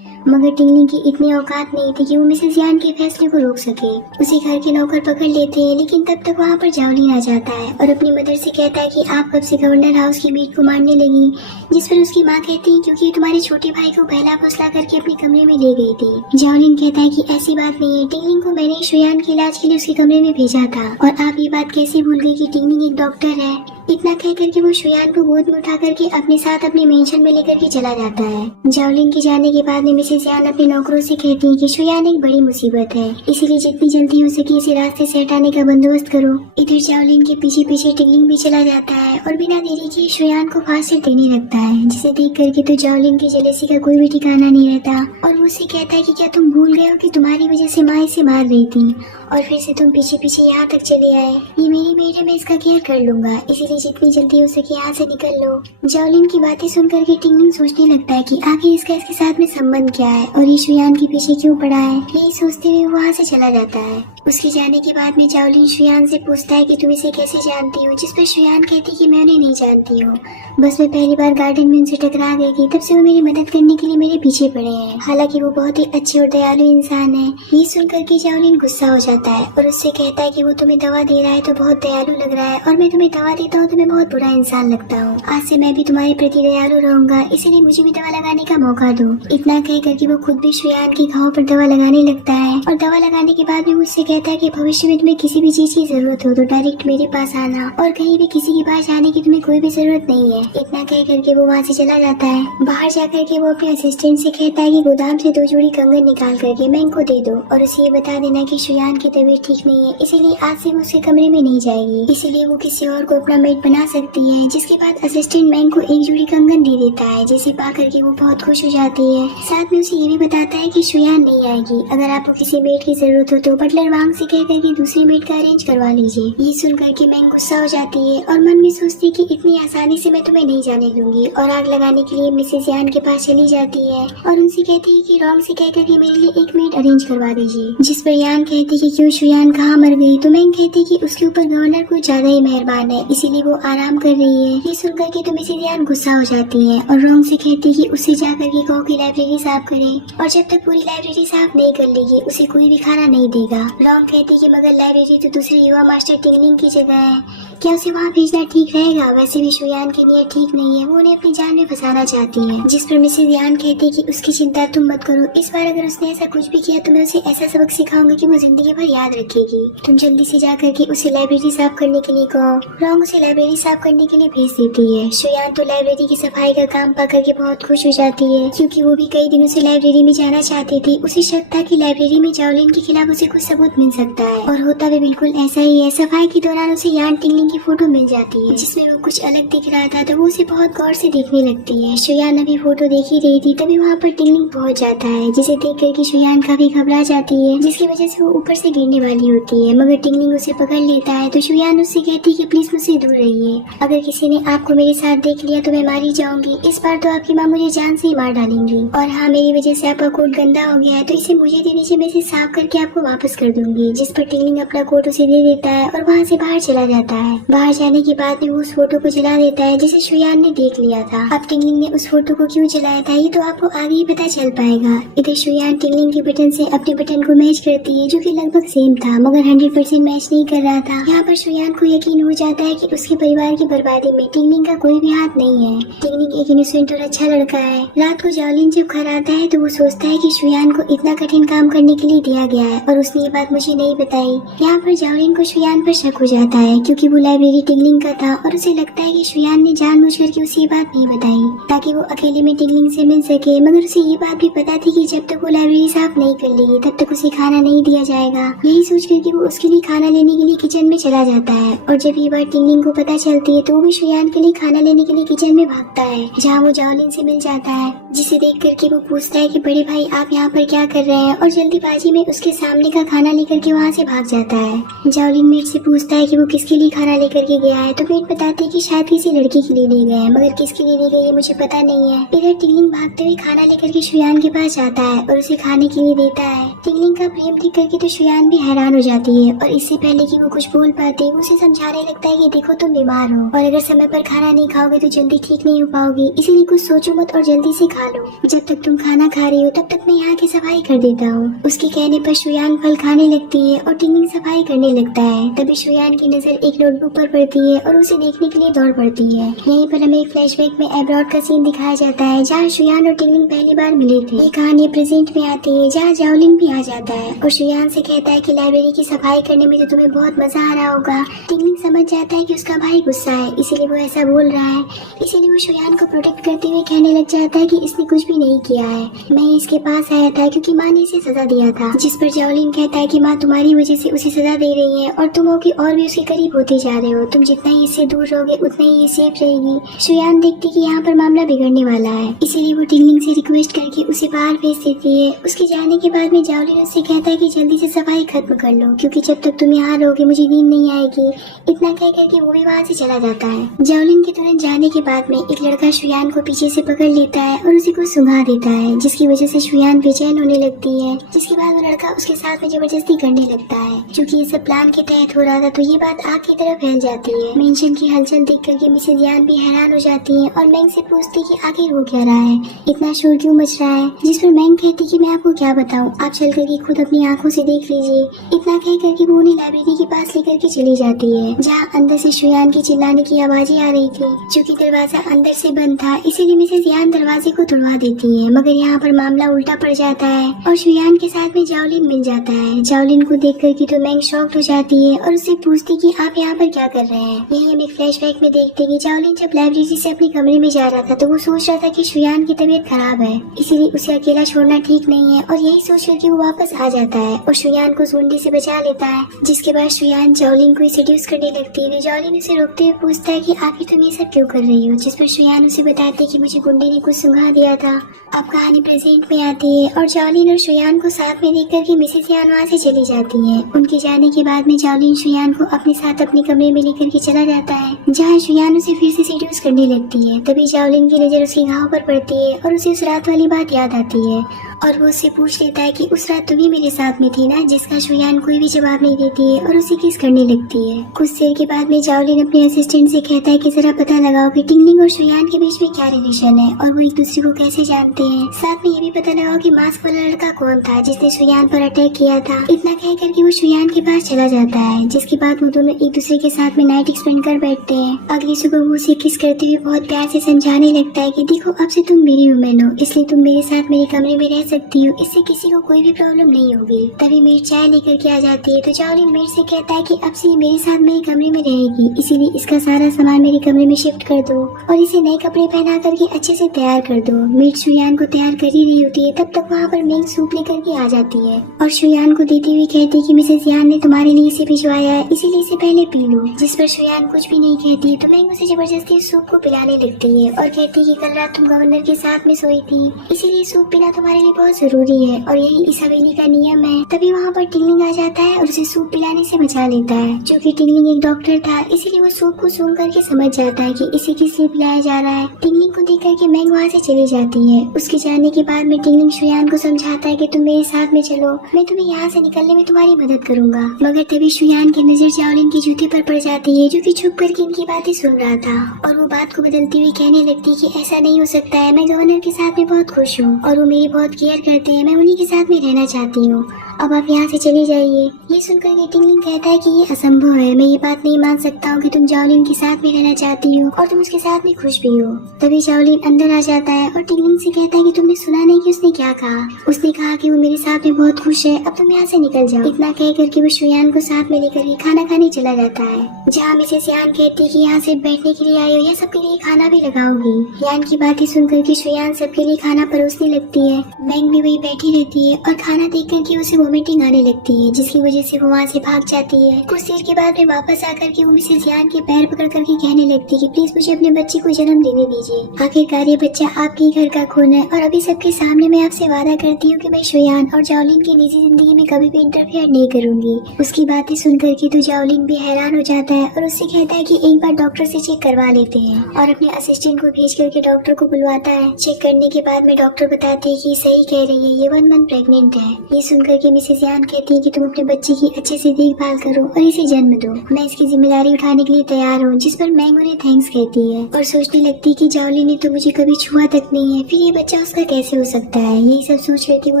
मगर टिंगलिंग की इतनी औकात नहीं थी कि वो मिसेस यान के फैसले को रोक सके। उसे घर के नौकर पकड़ लेते हैं, लेकिन तब तक वहाँ पर जाओलिन आ जाता है और अपनी मदर से कहता है कि आप कब से गवर्नर हाउस की मेड को मारने लगी। जिस पर उसकी माँ कहती है क्योंकि तुम्हारे छोटे भाई को बहला फुसला करके अपने कमरे में ले गई थी। जाओलिन कहता है कि ऐसी बात नहीं है, टिंगलिंग को मैंने शुयान के इलाज के लिए उसके कमरे में भेजा था और आप ये बात कैसे भूल गई कि टिंगलिंग एक डॉक्टर है। इतना कह करके वो शुयान को गोद में उठा करके अपने साथ अपने मेंशन में लेकर के चला जाता है। जाओलिन के जाने के बाद में मिसेस यान अपने नौकरों से कहती है कि शुयान एक बड़ी मुसीबत है, इसीलिए जितनी जल्दी हो सके इसे रास्ते से हटाने का बंदोबस्त करो। इधर जाओलिन के पीछे पीछे टिंगलिंग भी चला जाता है और बिना देरी के शुयान को फांसी देने लगता है, जिसे देख करके तो जाओलिन की जेलसी का कोई भी ठिकाना नहीं रहता और वो उससे कहता है कि क्या तुम भूल गए हो कि तुम्हारी वजह से माँ इसे मार रही थी और फिर से तुम पीछे पीछे यहाँ तक चले आए। ये मेरी मेड है, मैं इसका केयर कर लूंगा, इसीलिए जितनी जल्दी हो सके यहाँ से निकल लो। जाओलिन की बातें सुन करके टिंगलिंग सोचने लगता है कि आखिर इसका इसके साथ में संबंध क्या है और ये शुयान के पीछे क्यों पड़ा है। यही सोचते हुए वहाँ से चला जाता है। उसके जाने के बाद में जाओलिन शुयान से पूछता है कि तुम इसे कैसे जानती हो, जिस पर शुयान कहती कि मैं उन्हें नहीं जानती हूँ, बस मैं पहली बार गार्डन में उनसे टकरा गई थी, तब से वो मेरी मदद करने के लिए मेरे पीछे पड़े हैं। हालांकि वो बहुत ही अच्छे और दयालु इंसान है। ये सुनकर के जाओलिन गुस्सा हो जाता है और उससे कहता है कि वो तुम्हें दवा दे रहा है तो बहुत दयालु लग रहा है और मैं तुम्हें दवा देता हूँ तो मैं बहुत बुरा इंसान लगता हूँ। आज से मैं भी तुम्हारे प्रति दयालु रहूंगा, इसीलिए मुझे भी दवा लगाने का मौका दो। इतना कह करके वो खुद भी शुयान के घाव पर दवा लगाने लगता है और दवा लगाने के बाद भी मुझसे कहता है कि भविष्य में तुम्हें किसी भी चीज की जरूरत हो तो डायरेक्ट मेरे पास आना और कहीं भी किसी के पास जाने की तुम्हें कोई भी जरूरत नहीं है। इतना कह करके वो वहाँ से चला जाता है। बाहर जाकर के वो अपने असिस्टेंट से कहता है कि गोदाम से 2 जोड़ी कंगन निकाल करके मैं इनको दे दो और उसे ये बता देना कि शुयान की तबीयत ठीक नहीं है, इसीलिए आज से वो उसके कमरे में नहीं जाएगी, इसीलिए वो किसी और को अपना मेड बना सकती है। जिसके बाद असिस्टेंट मैंग को 1 जोड़ी कंगन दे देता है, जिसे पा करके वो बहुत खुश हो जाती है। साथ में उसे ये भी बताता है कि शुयान नहीं आएगी, अगर आपको किसी मेड की जरूरत हो तो बटलर वांग से कह करके दूसरी मेड का अरेंज करवा लीजिए। ये सुन करके मैंग गुस्सा हो जाती है और मन में सोचती है कि इतनी आसानी से मैं तुम्हें नहीं जाने दूंगी और आग लगाने के लिए मिसेस यान के पास चली जाती है और उनसे कहती है कि रॉन्ग से कह करके मेरे लिए 1 मेड अरेंज करवा दीजिए। जिस पर यान कहती कि क्यों शुयान कहाँ मर गई, तो मैंग कहती कि उसके ऊपर गवर्नर कुछ ज्यादा ही मेहरबान है, इसीलिए वो आराम कर रही है। ये सुनकर के तो मिसेस यान गुस्सा हो जाती है और रॉन्ग से कहती कि उसे जा करके कहो कि लाइब्रेरी साफ करे और जब तक पूरी लाइब्रेरी साफ नहीं कर लेगी उसे कोई भी खाना नहीं देगा। रॉन्ग कहती कि मगर लाइब्रेरी तो दूसरे युवा मास्टर टिंगलिंग की जगह है, क्या उसे वहाँ भेजना ठीक रहेगा? वैसे भी शुयान की नीयत ठीक नहीं है, वो उन्हें अपनी जान में फंसाना चाहती है। जिस पर मिसेस यान कहती कि उसकी चिंता तुम मत करो, इस बार अगर उसने ऐसा कुछ भी किया तो मैं उसे ऐसा सबक सिखाऊंगी कि वो जिंदगी भर याद रखेगी। तुम जल्दी से जा करके उसे लाइब्रेरी साफ करने के लिए कहो। रॉन्ग उसे लाइब्रेरी साफ करने के लिए भेज देती है। शुयान तो लाइब्रेरी की सफाई का काम पा करके बहुत खुश हो जाती है, क्योंकि वो भी कई दिनों से लाइब्रेरी में जाना चाहती थी। उसे शक था कि लाइब्रेरी में जाओलिन के खिलाफ उसे कुछ सबूत मिल सकता है और होता भी बिल्कुल ऐसा ही है। सफाई के दौरान उसे यान टिंगलिंग की फोटो मिल जाती है, जिसमें वो कुछ अलग दिख रहा था, तो वो उसे बहुत गौर से देखने लगती है। शुयान अभी फोटो देख ही रही थी, तभी वहाँ पर टिंगलिंग पहुँच जाता है, जिसे देख करके शुयान काफी घबरा जाती है, जिसकी वजह से वो ऊपर से गिरने वाली होती है, मगर टिंगलिंग उसे पकड़ लेता है। तो शुयान उससे कहती है कि प्लीज मुझसे दूर रहिए, अगर किसी ने आपको मेरे साथ देख लिया तो मैं मारी जाऊंगी। इस बार तो आपकी माँ मुझे जान से ही मार डालेंगी और हाँ, मेरी वजह से आपका कोट गंदा हो गया है तो इसे मुझे दे दीजिए, मैं इसे साफ करके आपको वापस कर दूंगी। जिस पर टिंगलिंग अपना कोट उसे दे देता है और वहाँ से बाहर चला जाता है। बाहर जाने के बाद में वो उस फोटो को जला देता है जिसे शुयान ने देख लिया था। अब टिंगलिंग ने उस फोटो को क्यों जलाया था ये तो आपको आगे ही पता चल पाएगा। इधर शुयान टिंगलिंग के बटन से अपने बटन को मैच करती है, जो कि लगभग सेम था, मगर 100% मैच नहीं कर रहा था। यहाँ पर शुयान को यकीन हो जाता है कि उसके परिवार की बर्बादी में टिंगलिंग का कोई भी हाथ नहीं है। टिंगलिंग एक इनोसेंट और अच्छा लड़का है। रात को जाओलिन जब घर आता है तो वो सोचता है कि शुयान को इतना कठिन काम करने के लिए दिया गया है और उसने ये बात मुझे नहीं बताई। यहाँ पर जाओलिन को शुयान पर शक हो जाता है, क्योंकि वो लाइब्रेरी टिंगलिंग का था और उसे लगता है कि शुयान ने जानबूझ करके उसे ये बात नहीं बताई ताकि वो अकेले में टिंगलिंग से मिल सके। मगर उसे ये बात भी पता थी कि जब तक वो लाइब्रेरी साफ नहीं कर लेगी तब तक उसे खाना नहीं दिया जाएगा। यही सोच करके वो उसके लिए खाना लेने के लिए किचन में चला जाता है और जब ये बात टिंगलिंग को पता चलती है तो वो भी शुयान के लिए खाना लेने के लिए किचन में भागता है, जहाँ वो जाओलिन से मिल जाता है, जिसे देख करके वो पूछता है कि बड़े भाई आप यहाँ पर क्या कर रहे हैं, और जल्दीबाजी में उसके सामने का खाना लेकर के वहाँ से भाग जाता है। जाओलिन मीट से पूछता है कि वो किसके लिए खाना लेकर के गया है, तो मीट बताते है कि शायद किसी लड़की के लिए ले गए हैं, मगर किसके लिए ले गए ये मुझे पता नहीं है। इधर टिंगलिंग भागते हुए खाना लेकर के शुयान के पास जाता है और उसे खाने के लिए देता है। टिंगलिंग का प्रेम देख करके तो शुयान भी हैरान हो जाती है और इससे पहले कि वो कुछ बोल पाती वो उसे समझाने लगता है कि देखो तुम बीमार हो और अगर समय पर खाना नहीं खाओगे तो जल्दी ठीक नहीं हो पाओगी, इसीलिए कुछ सोचो मत और जल्दी से खा लो। जब तक तुम खाना खा रही हो तब तक मैं यहाँ की सफाई कर देता हूँ। उसके कहने पर शुयान फल खाने लगती है और टिंगलिंग सफाई करने लगता है। तभी शुयान की नजर एक नोटबुक पर पड़ती है और उसे देखने के लिए दौड़ पड़ती है। यहीं पर हमें फ्लैशबैक में एब्रॉड का सीन दिखाया जाता है जहाँ शुयान और टिंगलिंग पहली बार मिले थे। ये कहानी प्रेजेंट में आती है जहाँ जाओलिन भी आ जाता है और शुयान से कहता है कि लाइब्रेरी की सफाई करने में तो तुम्हें बहुत मजा आ रहा होगा। टिंगलिंग समझ जाता है कि उसका भाई गुस्सा है इसीलिए वो ऐसा बोल रहा है, इसीलिए वो शुयान को प्रोटेक्ट करते हुए कहने लग जाता है कि इसने कुछ भी नहीं किया है, मैं इसके पास आया था क्योंकि माँ ने इसे सजा दिया था। जिस पर जाओलिन कहता है कि माँ तुम्हारी वजह से उसे सजा दे रही है और तुम हो कि और भी उसके करीब होते जा रहे हो, तुम जितना ही इससे दूर रहोगे उतना ही ये सेफ रहेगी। शुयान देखती कि यहाँ पर मामला बिगड़ने वाला है, इसीलिए वो टिंगलिंग से रिक्वेस्ट करके उसे बाहर भेज देती है। उसके जाने के बाद में जाओलिन उससे कहता है कि जल्दी से सफाई खत्म कर लो क्योंकि जब तक तुम यहाँ रहोगे मुझे नींद नहीं आएगी। इतना कह करके वो भी वहाँ से चला जाता है। जाओलिन के तुरंत जाने के बाद में एक लड़का शुयान को पीछे से पकड़ लेता है और उसी को सुंघा देता है, जिसकी वजह से शुयान बेचैन होने लगती है। जिसके बाद वो लड़का उसके साथ में जबरदस्ती करने लगता है। क्योंकि ये सब प्लान के तहत हो रहा था तो ये बात आग की तरह फैल जाती है। मेंशन की हलचल देख करके मिसेज यान भी हैरान हो जाती है और मैंग से पूछती कि आखिर हो क्या रहा है, इतना शोर क्यों मच रहा है। जिस पर मैंग कहती कि मैं आपको क्या बताऊं, आप चल करके खुद अपनी आंखों से देख लीजिए। इतना कह करके वो उन्हें लाइब्रेरी के पास लेकर के चली जाती है जहाँ अंदर से शुयान की चिल्लाने की आवाजें आ रही थी। चूँकि दरवाजा अंदर से बंद था इसीलिए मिसेज यान दरवाजे को तोड़वा देती है, मगर यहाँ पर मामला उल्टा पड़ जाता है और शुयान के साथ में जाओलिन मिल जाता है। जाओलिन को देख करके तो मैंग शॉक्ड हो जाती है और उससे पूछती कि आप यहाँ पर क्या कर रहे हैं। यही हम एक फ्लैशबैक में देखते कि जाओलिन जब लाइब्रेरी से अपने कमरे में जा रहा था तो वो सोच रहा था कि शुयान की तबीयत खराब है, इसीलिए उसे अकेला छोड़ना ठीक नहीं है और यही सोच करके वो वापस आ जाता है और शुयान को सूंडी से बचा लेता है। जिसके बाद शुयान जाओलिन को सेड्यूस करने लगती है। जाओलिन उसे रोकते हुए पूछता है कि आखिर तुम ये सब क्यों कर रही हो, जिस पर शुयान उसे बताते है कि मुझे गुंडे ने कुछ सुंघा दिया था। अब कहानी प्रेजेंट में आती है और जाओलिन और शुयान को साथ में देख करके मिसेस यान वहाँ से चली जाती है। उनके जाने के बाद में जाओलिन शुयान को अपने साथ अपने कमरे में लेकर के चला जाता है जहाँ शुयान उसे फिर से सेड्यूस करने लगती है। तभी जाओलिन की नजर उसके घाव पर पड़ती है और उसे उस रात वाली बात याद आती है और वो उससे पूछ लेता है कि उस रात तुम ही मेरे साथ में थी ना, जिसका शुयान कोई भी जवाब नहीं देती है और उसे किस करने लगती है। कुछ देर के बाद में जाओलिन अपने असिस्टेंट से कहता है कि जरा पता लगाओ कि टिंगलिंग और शुयान के बीच में क्या रिलेशन है और वो एक दूसरे को कैसे जानते हैं। साथ में ये भी पता लगाओ कि मास्क वाला लड़का कौन था जिसने शुयान पर अटैक किया था। इतना कह करके वो शुयान के पास चला जाता है, जिसके बाद वो दोनों एक दूसरे के साथ में नाइट स्पेंड कर बैठते हैं। अगली सुबह वो उसे किस करते हुए बहुत प्यार से समझाने लगता है कि देखो अब से तुम मेरी वुमेन हो, इसलिए तुम मेरे साथ मेरे कमरे में रह सकती हो, इससे किसी को कोई भी प्रॉब्लम नहीं होगी। तभी मीर चाय लेकर के आ जाती है तो जाओलिन मीर से कहता है कि अब से ये मेरे साथ मेरे कमरे में रहेगी, इसीलिए इसका सारा सामान मेरे कमरे में शिफ्ट कर दो और इसे नए कपड़े पहना करके अच्छे से तैयार कर दो। मीर शुयान को तैयार कर ही रही होती है तब तक वहाँ पर मैंग सूप लेकर के आ जाती है और शुयान को देती हुई कहती है कि मिसेस यान ने तुम्हारे लिए इसे भिजवाया है, इसीलिए इसे पहले पी लो। जिस पर शुयान कुछ भी नहीं कहती तो मैंग उसे जबरदस्ती सूप को पिलाने लगती है और कहती है कि कल रात तुम गवर्नर के साथ में सोई थी, इसीलिए सूप पीना तुम्हारे लिए बहुत जरूरी है और यही इस हवेली का नियम है। तभी वहाँ पर टिंगलिंग आ जाता है और उसे सूप पिलाने से बचा लेता है। क्योंकि टिंगलिंग एक डॉक्टर था इसीलिए वो सूप को सूंघ करके समझ जाता है कि इसे किस लिए पिलाया जा रहा है। टिंगलिंग को देख करके मैंग वहाँ से चली जाती है। उसके जाने के बाद में टिंगलिंग शुयान को समझाता है कि तुम मेरे साथ में चलो, मैं तुम्हें यहाँ से निकलने में तुम्हारी मदद करूंगा। मगर तभी शुयान की नजर जाओलिन की जूते पर पड़ जाती है जो कि छुप करके इनकी बातें सुन रहा था और वो बात को बदलती हुई कहने लगती है कि ऐसा नहीं हो सकता है, मैं गवर्नर के साथ में बहुत खुश हूँ और वो मेरी बहुत केयर करते हैं, मैं उन्हीं के साथ में रहना चाहती हूँ। अब आप यहाँ से चले जाइए। ये सुनकर के टिंगलिंग कहता है कि ये असंभव है, मैं ये बात नहीं मान सकता हूँ कि तुम जाओलिन के साथ में रहना चाहती हो और तुम उसके साथ में खुश भी हो। तभी जाओलिन अंदर आ जाता है और टिंगलिंग से कहता है कि तुमने सुना नहीं कि उसने क्या कहा। उसने कहा कि वो मेरे साथ में बहुत खुश है, अब तुम यहाँ से निकल जाओ। इतना कह करके वो शुयान को साथ में लेकर के खाना खाने चला जाता है, जहाँ मिसेस यान कहती है कि यहाँ से बैठने के लिए आई हो या सबके लिए खाना भी लगाओगी। यान की बातें सुनकर के शुयान सबके लिए खाना परोसने लगती है। मैंग भी वही बैठी रहती है और खाना देख करके उसे वोमिटिंग आने लगती है, जिसकी वजह से वो वहाँ से भाग जाती है। कुछ देर के बाद में वापस आकर के वो मिसेस यान के पैर पकड़ करके कहने लगती है कि प्लीज मुझे अपने बच्चे को जन्म देने दीजिए। आखिरकार ये बच्चा आपके ही घर का खून है और अभी सबके सामने मैं आपसे वादा करती हूँ कि मैं शुयान और जाओलिन की निजी जिंदगी में कभी भी इंटरफेयर नहीं करूंगी। उसकी बातें सुनकर के तो जाओलिन भी हैरान हो जाता है और उससे कहता है कि एक बार डॉक्टर से चेक करवा लेते हैं और अपने असिस्टेंट को भेज करके डॉक्टर को बुलवाता है। चेक करने के बाद में डॉक्टर बताते हैं कि सही कह रही है, ये 1 मंथ प्रेग्नेंट है। ये सुनकर के मिसेस यान कहती है कि तुम अपने बच्चे की अच्छे से देखभाल करो और इसे जन्म दो, मैं इसकी जिम्मेदारी उठाने के लिए तैयार हूँ। जिस पर मैंग उन्हें थैंक्स कहती है और सोचने लगती है कि जाओलिन ने तो मुझे कभी छुआ तक नहीं है, फिर ये बच्चा उसका कैसे हो सकता है। यही सब सोच करके वो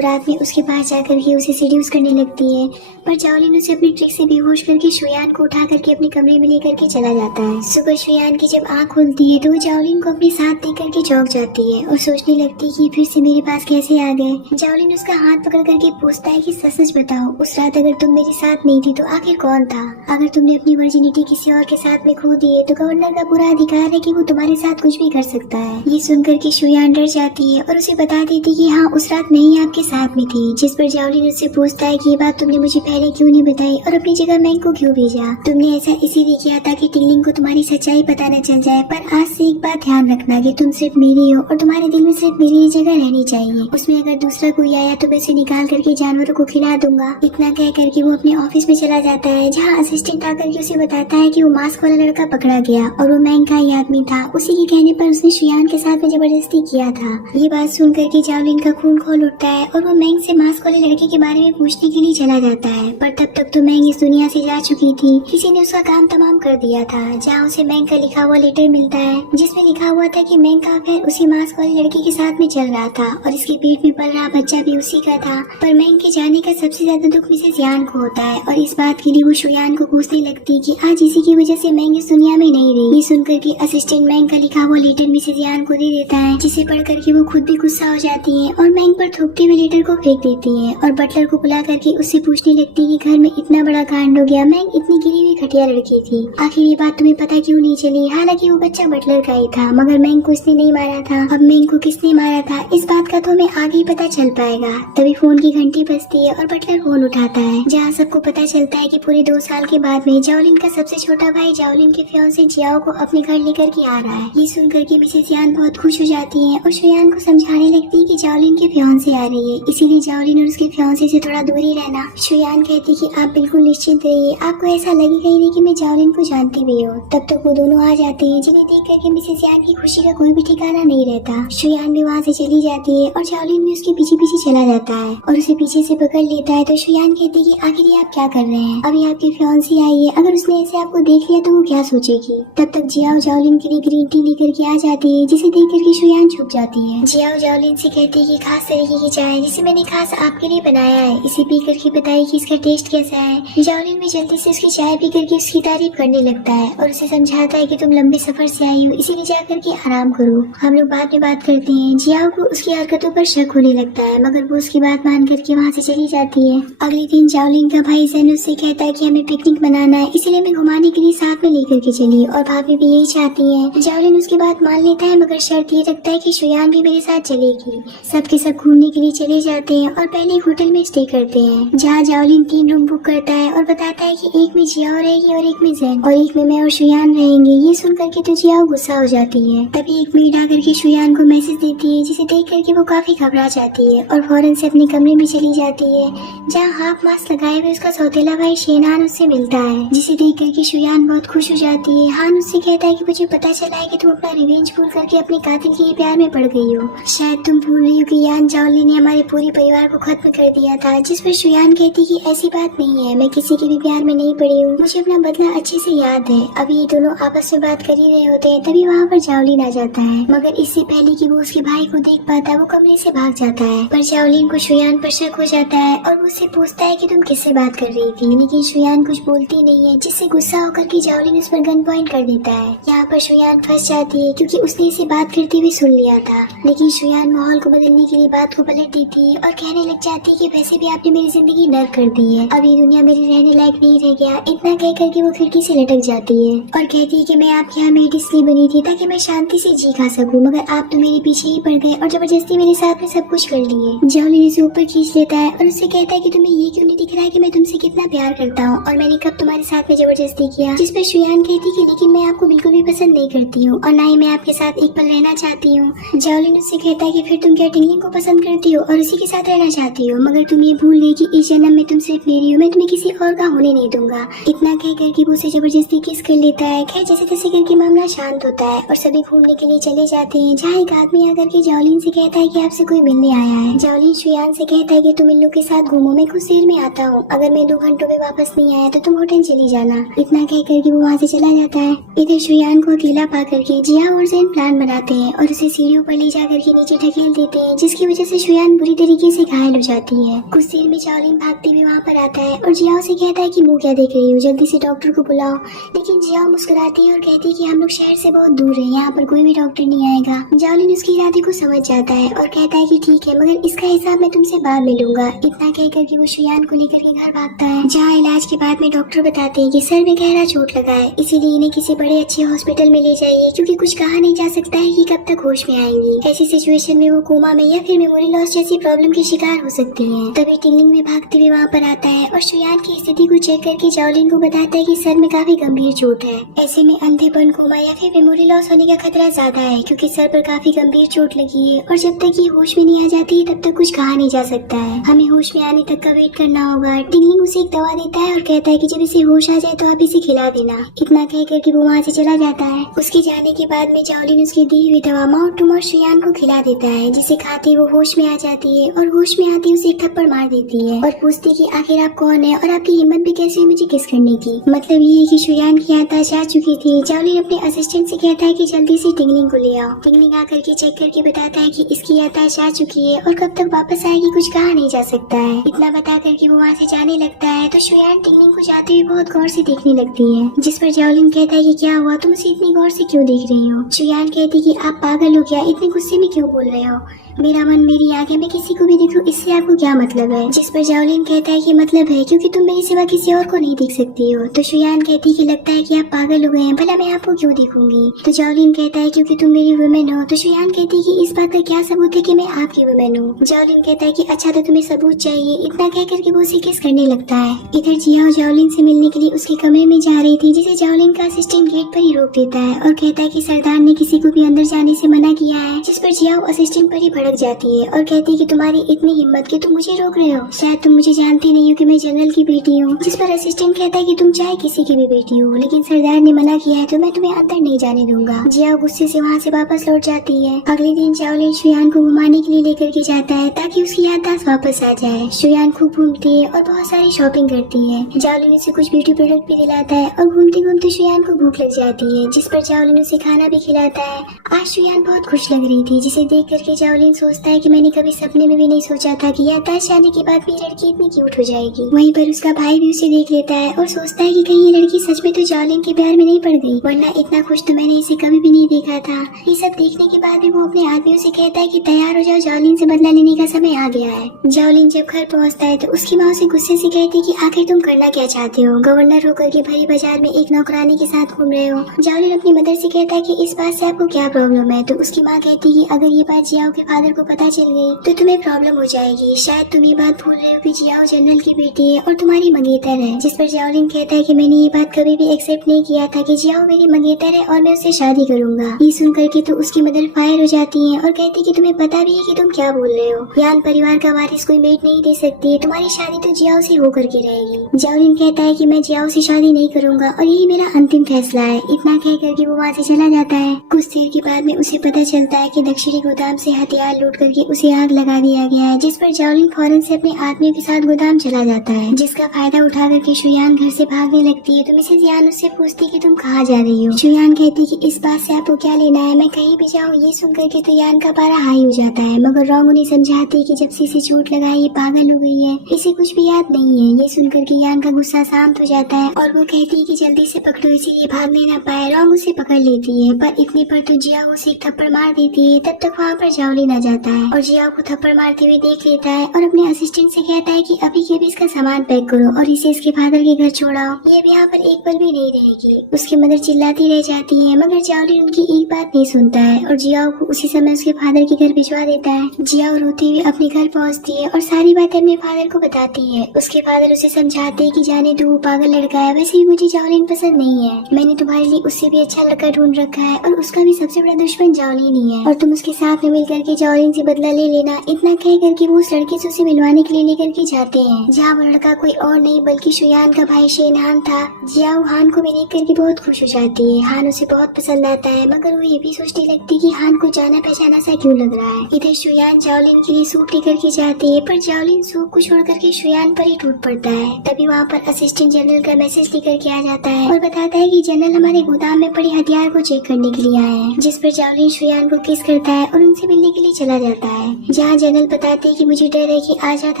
रात में उसके पास जाकर के उसे सीड्यूस करने लगती है, पर जाओलिन उसे अपनी ट्रिक से बेहोश करके शुयान को उठा करके अपने कमरे में लेकर के चला जाता है। सुबह शुयान की जब आँख खुलती है तो वो जाओलिन को अपने साथ देख करके चौंक जाती है और सोचने लगती है कि फिर से मेरे पास कैसे आ गए। जाओलिन उसका हाथ पकड़ करके पूछता है कि सच बताओ, उस रात अगर तुम मेरे साथ नहीं थी तो आखिर कौन था? अगर तुमने अपनी वर्जिनिटी किसी और के साथ में खो दी है तो गवर्नर का पूरा अधिकार है कि वो तुम्हारे साथ कुछ भी कर सकता है। ये सुनकर के शुयान डर जाती है और उसे बता देती कि हाँ, उस रात मैं ही आपके साथ में थी। जिस पर जाओलिन उससे पूछता है कि ये बात तुमने मुझे पहले क्यों नहीं बताई और अपनी जगह मैंग को क्यों भेजा? तुमने ऐसा इसीलिए किया ताकि टिंगलिंग को तुम्हारी सच्चाई पता न चल जाए। पर आज से एक बात ध्यान रखना कि तुम सिर्फ मेरी हो और तुम्हारे दिल में सिर्फ मेरी ही जगह रहनी चाहिए। उसमें अगर दूसरा कोई आया तो मैं उसे निकाल करके जानवरों को खिला दूंगा। इतना कह करके वो अपने ऑफिस में चला जाता है, जहाँ असिस्टेंट आकर के उसे बताता है कि वो मास्क वाला लड़का पकड़ा गया और वो मैंग का ही आदमी था। उसी के कहने पर उसने शुयान के साथ में जबरदस्ती किया था। ये बात सुन करके जाओलिन का खून खोल उठता है और वो मैंग से मास्क वाले लड़के के बारे में पूछने के लिए चला जाता है, पर तब तक तो मैंग इस दुनिया से जा चुकी थी। किसी ने उसका काम तमाम कर दिया था, जहाँ उसे मैंग का लिखा हुआ लेटर मिलता है, जिसमें लिखा हुआ था कि मैंग का अफेयर उसी मास्क वाले लड़के के साथ में चल रहा था और इसके पेट में पल रहा बच्चा भी उसी का था। पर मैंग के जाने का सबसे ज्यादा दुख मिसेस यान को होता है और इस बात के लिए वो शुयान को पूछने लगती है कि आज इसी की वजह से मैंग इस दुनिया में नहीं रही। ये सुनकर के असिस्टेंट मैंग का लिखा हुआ लेटर मिसेस यान को दे देता है, जिसे पढ़ करके वो खुद भी गुस्सा हो जाती है और मैंग पर थूकते हुए लेटर को फेंक देती है और बटलर को बुला करके उससे पूछने लगती है कि घर में इतना बड़ा कांड हो गया, मैंग इतनी गिरी हुई घटिया लड़की थी, आखिर ये बात तुम्हें पता क्यों नहीं चली? हालांकि वो बच्चा बटलर का ही था, मगर मैंग को इसने नहीं मारा था। अब मैंग को किसने मारा था इस बात का तो हमें आगे ही पता चल पाएगा। तभी फोन की घंटी बजती है और बटलर फोन उठाता है, जहाँ सबको पता चलता है कि पूरे 2 साल के बाद में जाओलिन का सबसे छोटा भाई जाओलिन के फियांसे जियाओ को अपने घर लेकर के आ रहा है। ये सुनकर के मिसेस यान बहुत खुश हो जाती है और शुयान को समझाने लगती है कि जाओलिन के फियांसे आ रही है, इसीलिए जाओलिन और उसके फियांसे से थोड़ा दूर ही रहना। शुयान कहती कि आप बिल्कुल निश्चिंत रहिए, आपको ऐसा लगेगा ही नहीं कि मैं जाओलिन को जानती भी हूँ। तब तक वो दोनों आ जाते हैं, जिन्हें देख करके मिसेस यान की खुशी का कोई भी ठिकाना नहीं रहता। शुयान भी वहाँ से चली जाती है और जाओलिन भी उसके पीछे पीछे चला जाता है और उसे पीछे से पकड़ लेता है। तो शुयान कहती है कि आखिर ये आप क्या कर रहे हैं? अभी आपकी फियांसी आई है, अगर उसने ऐसे आपको देख लिया तो वो क्या सोचेगी? तब तक जियाओ जाओलिन के लिए ग्रीन टी लेकर के आ जाती है, जिसे देख करके शुयान छुप जाती है। जियाओ जाओलिन से कहती है कि खास तरीके की चाय जिसे मैंने खास आपके लिए बनाया है, इसे पी करके बताइए कि इसका टेस्ट कैसा है। जाओलिन भी जल्दी से उसकी चाय पी करके उसकी तारीफ करने लगता है और उसे समझाता है कि तुम लंबे सफर से आई हो, इसीलिए जा करके आराम करो, हम लोग बाद में बात करते हैं। जियाओ को उसकी हरकतों पर शक होने लगता है, मगर वो उसकी बात मान करके वहाँ से चली जाती है। अगले दिन जाओलिन का भाई जैन उससे कहता है कि हमें पिकनिक मनाना है, इसीलिए मैं घुमाने के लिए साथ में लेकर के चली और भाभी भी यही चाहती है। जाओलिन उसकी बात मान लेता है, मगर शर्त ये रखता है कि शुयान भी मेरे साथ चलेगी। सबके सब घूमने के लिए चले जाते हैं और पहले एक होटल में स्टे करते हैं, जहाँ जाओलिन 3 रूम बुक करता है और बताता है कि एक में जियाओ रहेगी और एक में जैन और एक में मैं और शुयान रहेंगे। ये सुन करके तो जियाओ गुस्सा हो जाती है। तभी एक मेड आकर के शुयान को मैसेज देती है, जिसे देख करके वो काफी घबरा जाती है और फौरन से अपने कमरे में चली जाती है, जहाँ हाफ मास्क लगाए हुए उसका सौतेला भाई शेनान उससे मिलता है, जिसे देख करके शुयान बहुत खुश हो जाती है। हान उससे कहता है कि मुझे पता चला है कि तुम अपना रिवेंज भूल करके अपने कातिल के प्यार में पड़ गई हो। शायद तुम भूल रही हो कि यान जाओलिन ने हमारे पूरे परिवार को खत्म कर दिया था। जिस पर शुयान कहती कि ऐसी बात नहीं है, मैं किसी के भी प्यार में नहीं पड़ी हूँ, मुझे अपना बदला अच्छे से याद है। अभी ये दोनों आपस में बात कर ही रहे होते हैं, तभी वहाँ पर जाओलिन आ जाता है, मगर इससे पहले कि वो उसके भाई को देख पाता वो कमरे से भाग जाता है। पर जाओलिन को शुयान पर शक हो जाता है और वो उससे पूछता है कि तुम किससे बात कर रही थी, लेकिन शुयान कुछ बोलती नहीं है, जिससे गुस्सा होकर के जाओलिन उस पर गन पॉइंट कर देता है। यहाँ पर शुयान फंस जाती है क्योंकि उसने इसे बात करते हुए सुन लिया था, लेकिन शुयान माहौल को बदलने के लिए बात को पलट देती है और कहने लग जाती है कि वैसे भी आपने मेरी जिंदगी नर्क कर दी है, अब ये दुनिया मेरी रहने लायक नहीं रह गया। इतना कह करके वो खिड़की से लटक जाती है और कहती है कि मैं आपके यहाँ मेड इसलिए बनी थी ताकि मैं शांति से जी खा सकूं, मगर आप तो मेरे पीछे ही पड़ गए और जबरदस्ती मेरे साथ में सब कुछ कर लिए। जाओलिन इसे ऊपर खींच लेता है और उससे कहता है कि तुम्हें ये क्यों नहीं दिख रहा है कि मैं तुमसे कितना प्यार करता हूँ और मैंने कब तुम्हारे साथ में जबरदस्ती किया। जिस पर शुयान कहती कि लेकिन मैं आपको बिल्कुल भी पसंद नहीं करती हूँ और ना ही मैं आपके साथ एक पल रहना चाहती हूँ। जाओलिन उससे कहता है कि फिर तुम क्या टिंगलिंग को पसंद करती हो और उसी के साथ रहना चाहती हो, मगर तुम ये भूल गई कि इस जन्म में तुम सिर्फ मेरी हो, मैं तुम्हें किसी और का होने नहीं दूंगा। इतना कह करके वो उसे जबरदस्ती किस कर लेता है। खैर जैसे तैसे करके मामला शांत होता है और सभी घूमने के लिए चले जाते हैं, जहाँ एक आदमी आकर के जाओलिन से कहता है कि आपसे कोई मिलने आया है। जाओलिन शुयान से कहता है कि तुम इन लोग के साथ घूमो, मैं कुछ देर में आता हूँ, अगर मैं 2 घंटों में वापस नहीं आया तो तुम होटल चली जाना। इतना कह करके वो वहाँ से चला जाता है। इधर शुयान को अकेला पा करके जिया और जैन प्लान बनाते हैं और उसे सीढ़ियों पर ले जा करके नीचे ढकेल देते हैं, जिसकी वजह से शुयान बुरी तरीके से घायल हो जाती है। कुछ देर में जाओलिन भागते हुए वहाँ पर आता है और जिया से कहता है कि मुँह क्या देख रही हो, जल्दी से डॉक्टर को बुलाओ। लेकिन जिया मुस्कुराती है और कहती है कि हम लोग शहर से बहुत दूर है, यहाँ पर कोई भी डॉक्टर नहीं आएगा। जाओलिन उसके इरादे को समझ जाता है और कहता है कि ठीक है, मगर इसका हिसाब मैं तुमसे बाद में लूंगा। इतना कह करके वो शुयान को लेकर के घर भागता है, जहाँ इलाज के बाद में डॉक्टर बताते हैं कि सर में गहरा चोट लगा है, इसीलिए इन्हें किसी बड़े अच्छे हॉस्पिटल में ले जाइए, क्योंकि कुछ कहा नहीं जा सकता है कि कब तक होश में आएंगी। ऐसी सिचुएशन में वो कोमा में या फिर मेमोरी लॉस जैसी प्रॉब्लम के शिकार हो सकती है। तभी टिंगलिंग में भागते हुए वहाँ पर आता है और शुयान की स्थिति को चेक करके जाओलिन को बताता है कि सर में काफी गंभीर चोट है। ऐसे में अंधेपन, कोमा या फिर मेमोरी लॉस होने का खतरा ज्यादा है, क्योंकि सर पर काफी गंभीर चोट लगी है और जब तक ये होश में नहीं आ जाती तब तक कुछ कहा नहीं जा सकता है, हमें होश में आने तक का वेट करना होगा। टिंगलिंग उसे एक दवा देता है और कहता है कि जब इसे होश आ जाए तो आप इसे खिला देना। इतना कह करके वो वहाँ से चला जाता है। उसके जाने के बाद में जाओलिन उसकी दी हुई दवा माउथ टू माउथ शुयान को खिला देता है, जिसे खाते वो होश में आ जाती है और होश में आती उसे एक थप्पड़ मार देती है और पूछती कि आखिर आप कौन है और आपकी हिम्मत भी कैसे हुई मुझे किस करने की। मतलब ये है कि शुयान की याददाश्त जा चुकी थी। जाओलिन अपने असिस्टेंट से कहता है कि जल्दी से टिंगलिंग को ले आओ। टिंगलिंग आकर के चेक करके बताता है कि इसकी याददाश्त जा चुकी है और कब तक वापस आएगी कुछ कहा नहीं जा सकता है। इतना बता करके वो वहाँ से जाने लगता है तो शुयान टिंगलिंग को जाते हुए बहुत गौर से देखने लगती है, जिस पर जाओलिन कहता है कि क्या हुआ, तुम उसे इतनी गौर से क्यों देख रही हो। शुयान कहती कि आप पागल हो क्या, इतने गुस्से में क्यों बोल रहे हो, मेरा मन मेरी आंखें, मैं किसी को भी देखूं इससे आपको क्या मतलब है। जिस पर जाओलिन कहता है कि मतलब है क्योंकि तुम मेरे सिवा किसी और को नहीं देख सकती हो। तो शुयान कहती कि लगता है कि आप पागल हो गए हैं, भला मैं आपको क्यों देखूंगी। तो जाओलिन कहता है क्योंकि तुम मेरी वुमेन हो। तो शुयान कहती कि इस बात का क्या सबूत है कि मैं आपकी वुमेन हूँ। जाओलिन कहता है कि अच्छा तो तुम्हें सबूत चाहिए। इतना कह करके वो उसे किस करने लगता है। इधर जिया जाओलिन से मिलने के लिए उसके कमरे में जा रही थी, जिसे जाओलिन का असिस्टेंट गेट पर ही रोक देता है और कहता है कि सरदार ने किसी को भी अंदर जाने से मना किया है। जिस पर जिया असिस्टेंट पर ही भड़क जाती है और कहती है कि तुम्हारी इतनी हिम्मत कि तुम मुझे रोक रहे हो, शायद तुम मुझे जानती नहीं हो कि मैं जनरल की बेटी हूँ। जिस पर असिस्टेंट कहता है कि तुम चाहे किसी की भी बेटी हो, लेकिन सरदार ने मना किया है तो मैं तुम्हें अंदर नहीं जाने दूंगा। जिया गुस्से से वहाँ से वापस लौट जाती है। अगले दिन जाओलिन शुयान को घुमाने के लिए लेकर के जाता है ताकि उसकी याददाश्त वापस आ जाए। शुयान खूब घूमती है और बहुत सारी शॉपिंग करती है। जाओलिन उसे कुछ ब्यूटी प्रोडक्ट भी दिलाता है और घूमते घूमते शुयान को भूख लग जाती है, जिस पर जाओलिन उसे खाना भी खिलाता है। आज शुयान बहुत खुश लग रही थी, जिसे देख करके जाओलिन सोचता है कि मैंने कभी सपने में भी नहीं सोचा था कि याददाश्त जाने के बाद भी लड़की इतनी क्यूट हो जाएगी। वहीं पर उसका भाई भी उसे देख लेता है और सोचता है कि कहीं ये लड़की सच में तो जाओलिन के प्यार में नहीं पड़ गई, वरना इतना खुश तो मैंने इसे कभी भी नहीं देखा था। ये सब देखने के बाद भी वो अपने आदमियों से कहता है कि तैयार हो जाओ, जाओलिन से बदला लेने का समय आ गया है। जाओलिन जब घर पहुँचता है तो उसकी माँ उसे गुस्से से कहती है कि आखिर तुम करना क्या चाहते हो, गवर्नर होकर के भरी बाजार में एक नौकरानी के साथ घूम रहे हो। जाओलिन अपनी मदर से कहता है कि इस बात से आपको क्या प्रॉब्लम है। तो उसकी माँ कहती है कि अगर ये बात जियाओ के फादर को पता चल गई तो तुम्हें प्रॉब्लम हो जाएगी। शायद तुम ये बात भूल रहे हो कि जियाओ जनरल की बेटी है और तुम्हारी मंगेतर है। जिस पर जाओलिन कहता है कि मैंने ये बात कभी भी एक्सेप्ट नहीं किया था कि जियाओ मेरी मंगेतर है और मैं उससे शादी करूंगा। ये सुन करके तो उसकी मदर फायर हो जाती है और कहती है कि तुम्हें पता भी है कि तुम क्या बोल रहे हो, यान परिवार का वारिस कोई मेट नहीं दे सकती, तुम्हारी शादी तो जियाओ से हो करके रहेगी। जाओलिन कहता है कि मैं जियाओ से शादी नहीं करूंगा और यही मेरा अंतिम फैसला है। इतना कह करके वो वहाँ से चला जाता है। कुछ देर के बाद में उसे पता चलता है कि दक्षिणी गोदाम से हथियार माल लूट करके उसे आग लगा दिया गया है, जिस पर जाओलिन फौरन से अपने आदमियों के साथ गोदाम चला जाता है, जिसका फायदा उठा करके शुयान घर से भागने लगती है। तो मिसेस यान उससे पूछती कि तुम कहाँ जा रही हो। शुयान कहती कि इस बात से आपको क्या लेना है, मैं कहीं भी जाऊँ। ये सुन करके तो यान का पारा हाई हो जाता है, मगर रोंग उन्हें समझाती कि जब से इसे चोट लगाई ये पागल हो गई है, इसे कुछ भी याद नहीं है। ये सुन करके यान का गुस्सा शांत हो जाता है और वो कहती है कि जल्दी से पकड़ो इसे, ये भागने ना पाए। रोंग उसे पकड़ लेती है, पर इतने पर तो जियाओ उसे एक थप्पड़ मार देती है। तब तक वहाँ पर जाओलिन आ जाता है और जियाओ को थप्पड़ मारते हुए देख लेता है और अपने असिस्टेंट से कहता है कि अभी के अभी इसका सामान पैक करो और इसे इसके फादर के घर छोड़ाओ, ये अब यहाँ पर एक पल भी नहीं रहेगी। उसकी मदर चिल्लाती रह जाती है, मगर जाओलिन उनकी एक बात नहीं सुनता है और जियाओ को उसी समय उसके फादर के घर भिजवा देता है। जियाओ रोती हुई अपने घर पहुँचती है और सारी बातें अपने फादर को बताती है। उसके फादर उसे समझाते है कि जाने दो, वो पागल लड़का है, वैसे भी मुझे जाओलिन पसंद नहीं है। मैंने तुम्हारे लिए उससे भी अच्छा लड़का ढूंढ रखा है और उसका भी सबसे बड़ा दुश्मन जाओलिन ही है, और तुम उसके साथ में मिल करके जाओलिन से बदला ले लेना। इतना कह करके वो उस लड़के से उसे मिलवाने के लिए लेकर के जाते हैं, जहाँ वो लड़का कोई और नहीं बल्कि शुयान का भाई शेनहान था। जियाओ हान को भी देख करके बहुत खुश हो जाती है। हान उसे बहुत पसंद आता है, मगर वो ये भी सोचने लगती कि हान को जाना पहचाना सा क्यों लग रहा है। इधर शुयान जाओलिन के लिए सूप लेकर के जाती है, पर जाओलिन सूप को छोड़ करके शुयान पर ही टूट पड़ता है। तभी वहाँ पर असिस्टेंट जनरल का मैसेज लेकर के आ जाता है और बताता है कि जनरल हमारे गोदाम में पड़े हथियार को चेक करने के लिए आए हैं, जिस पर जाओलिन शुयान को किस करता है और उनसे मिलने के लिए चला जाता है। जहाँ जनरल बताते हैं कि मुझे डर है कि आज रात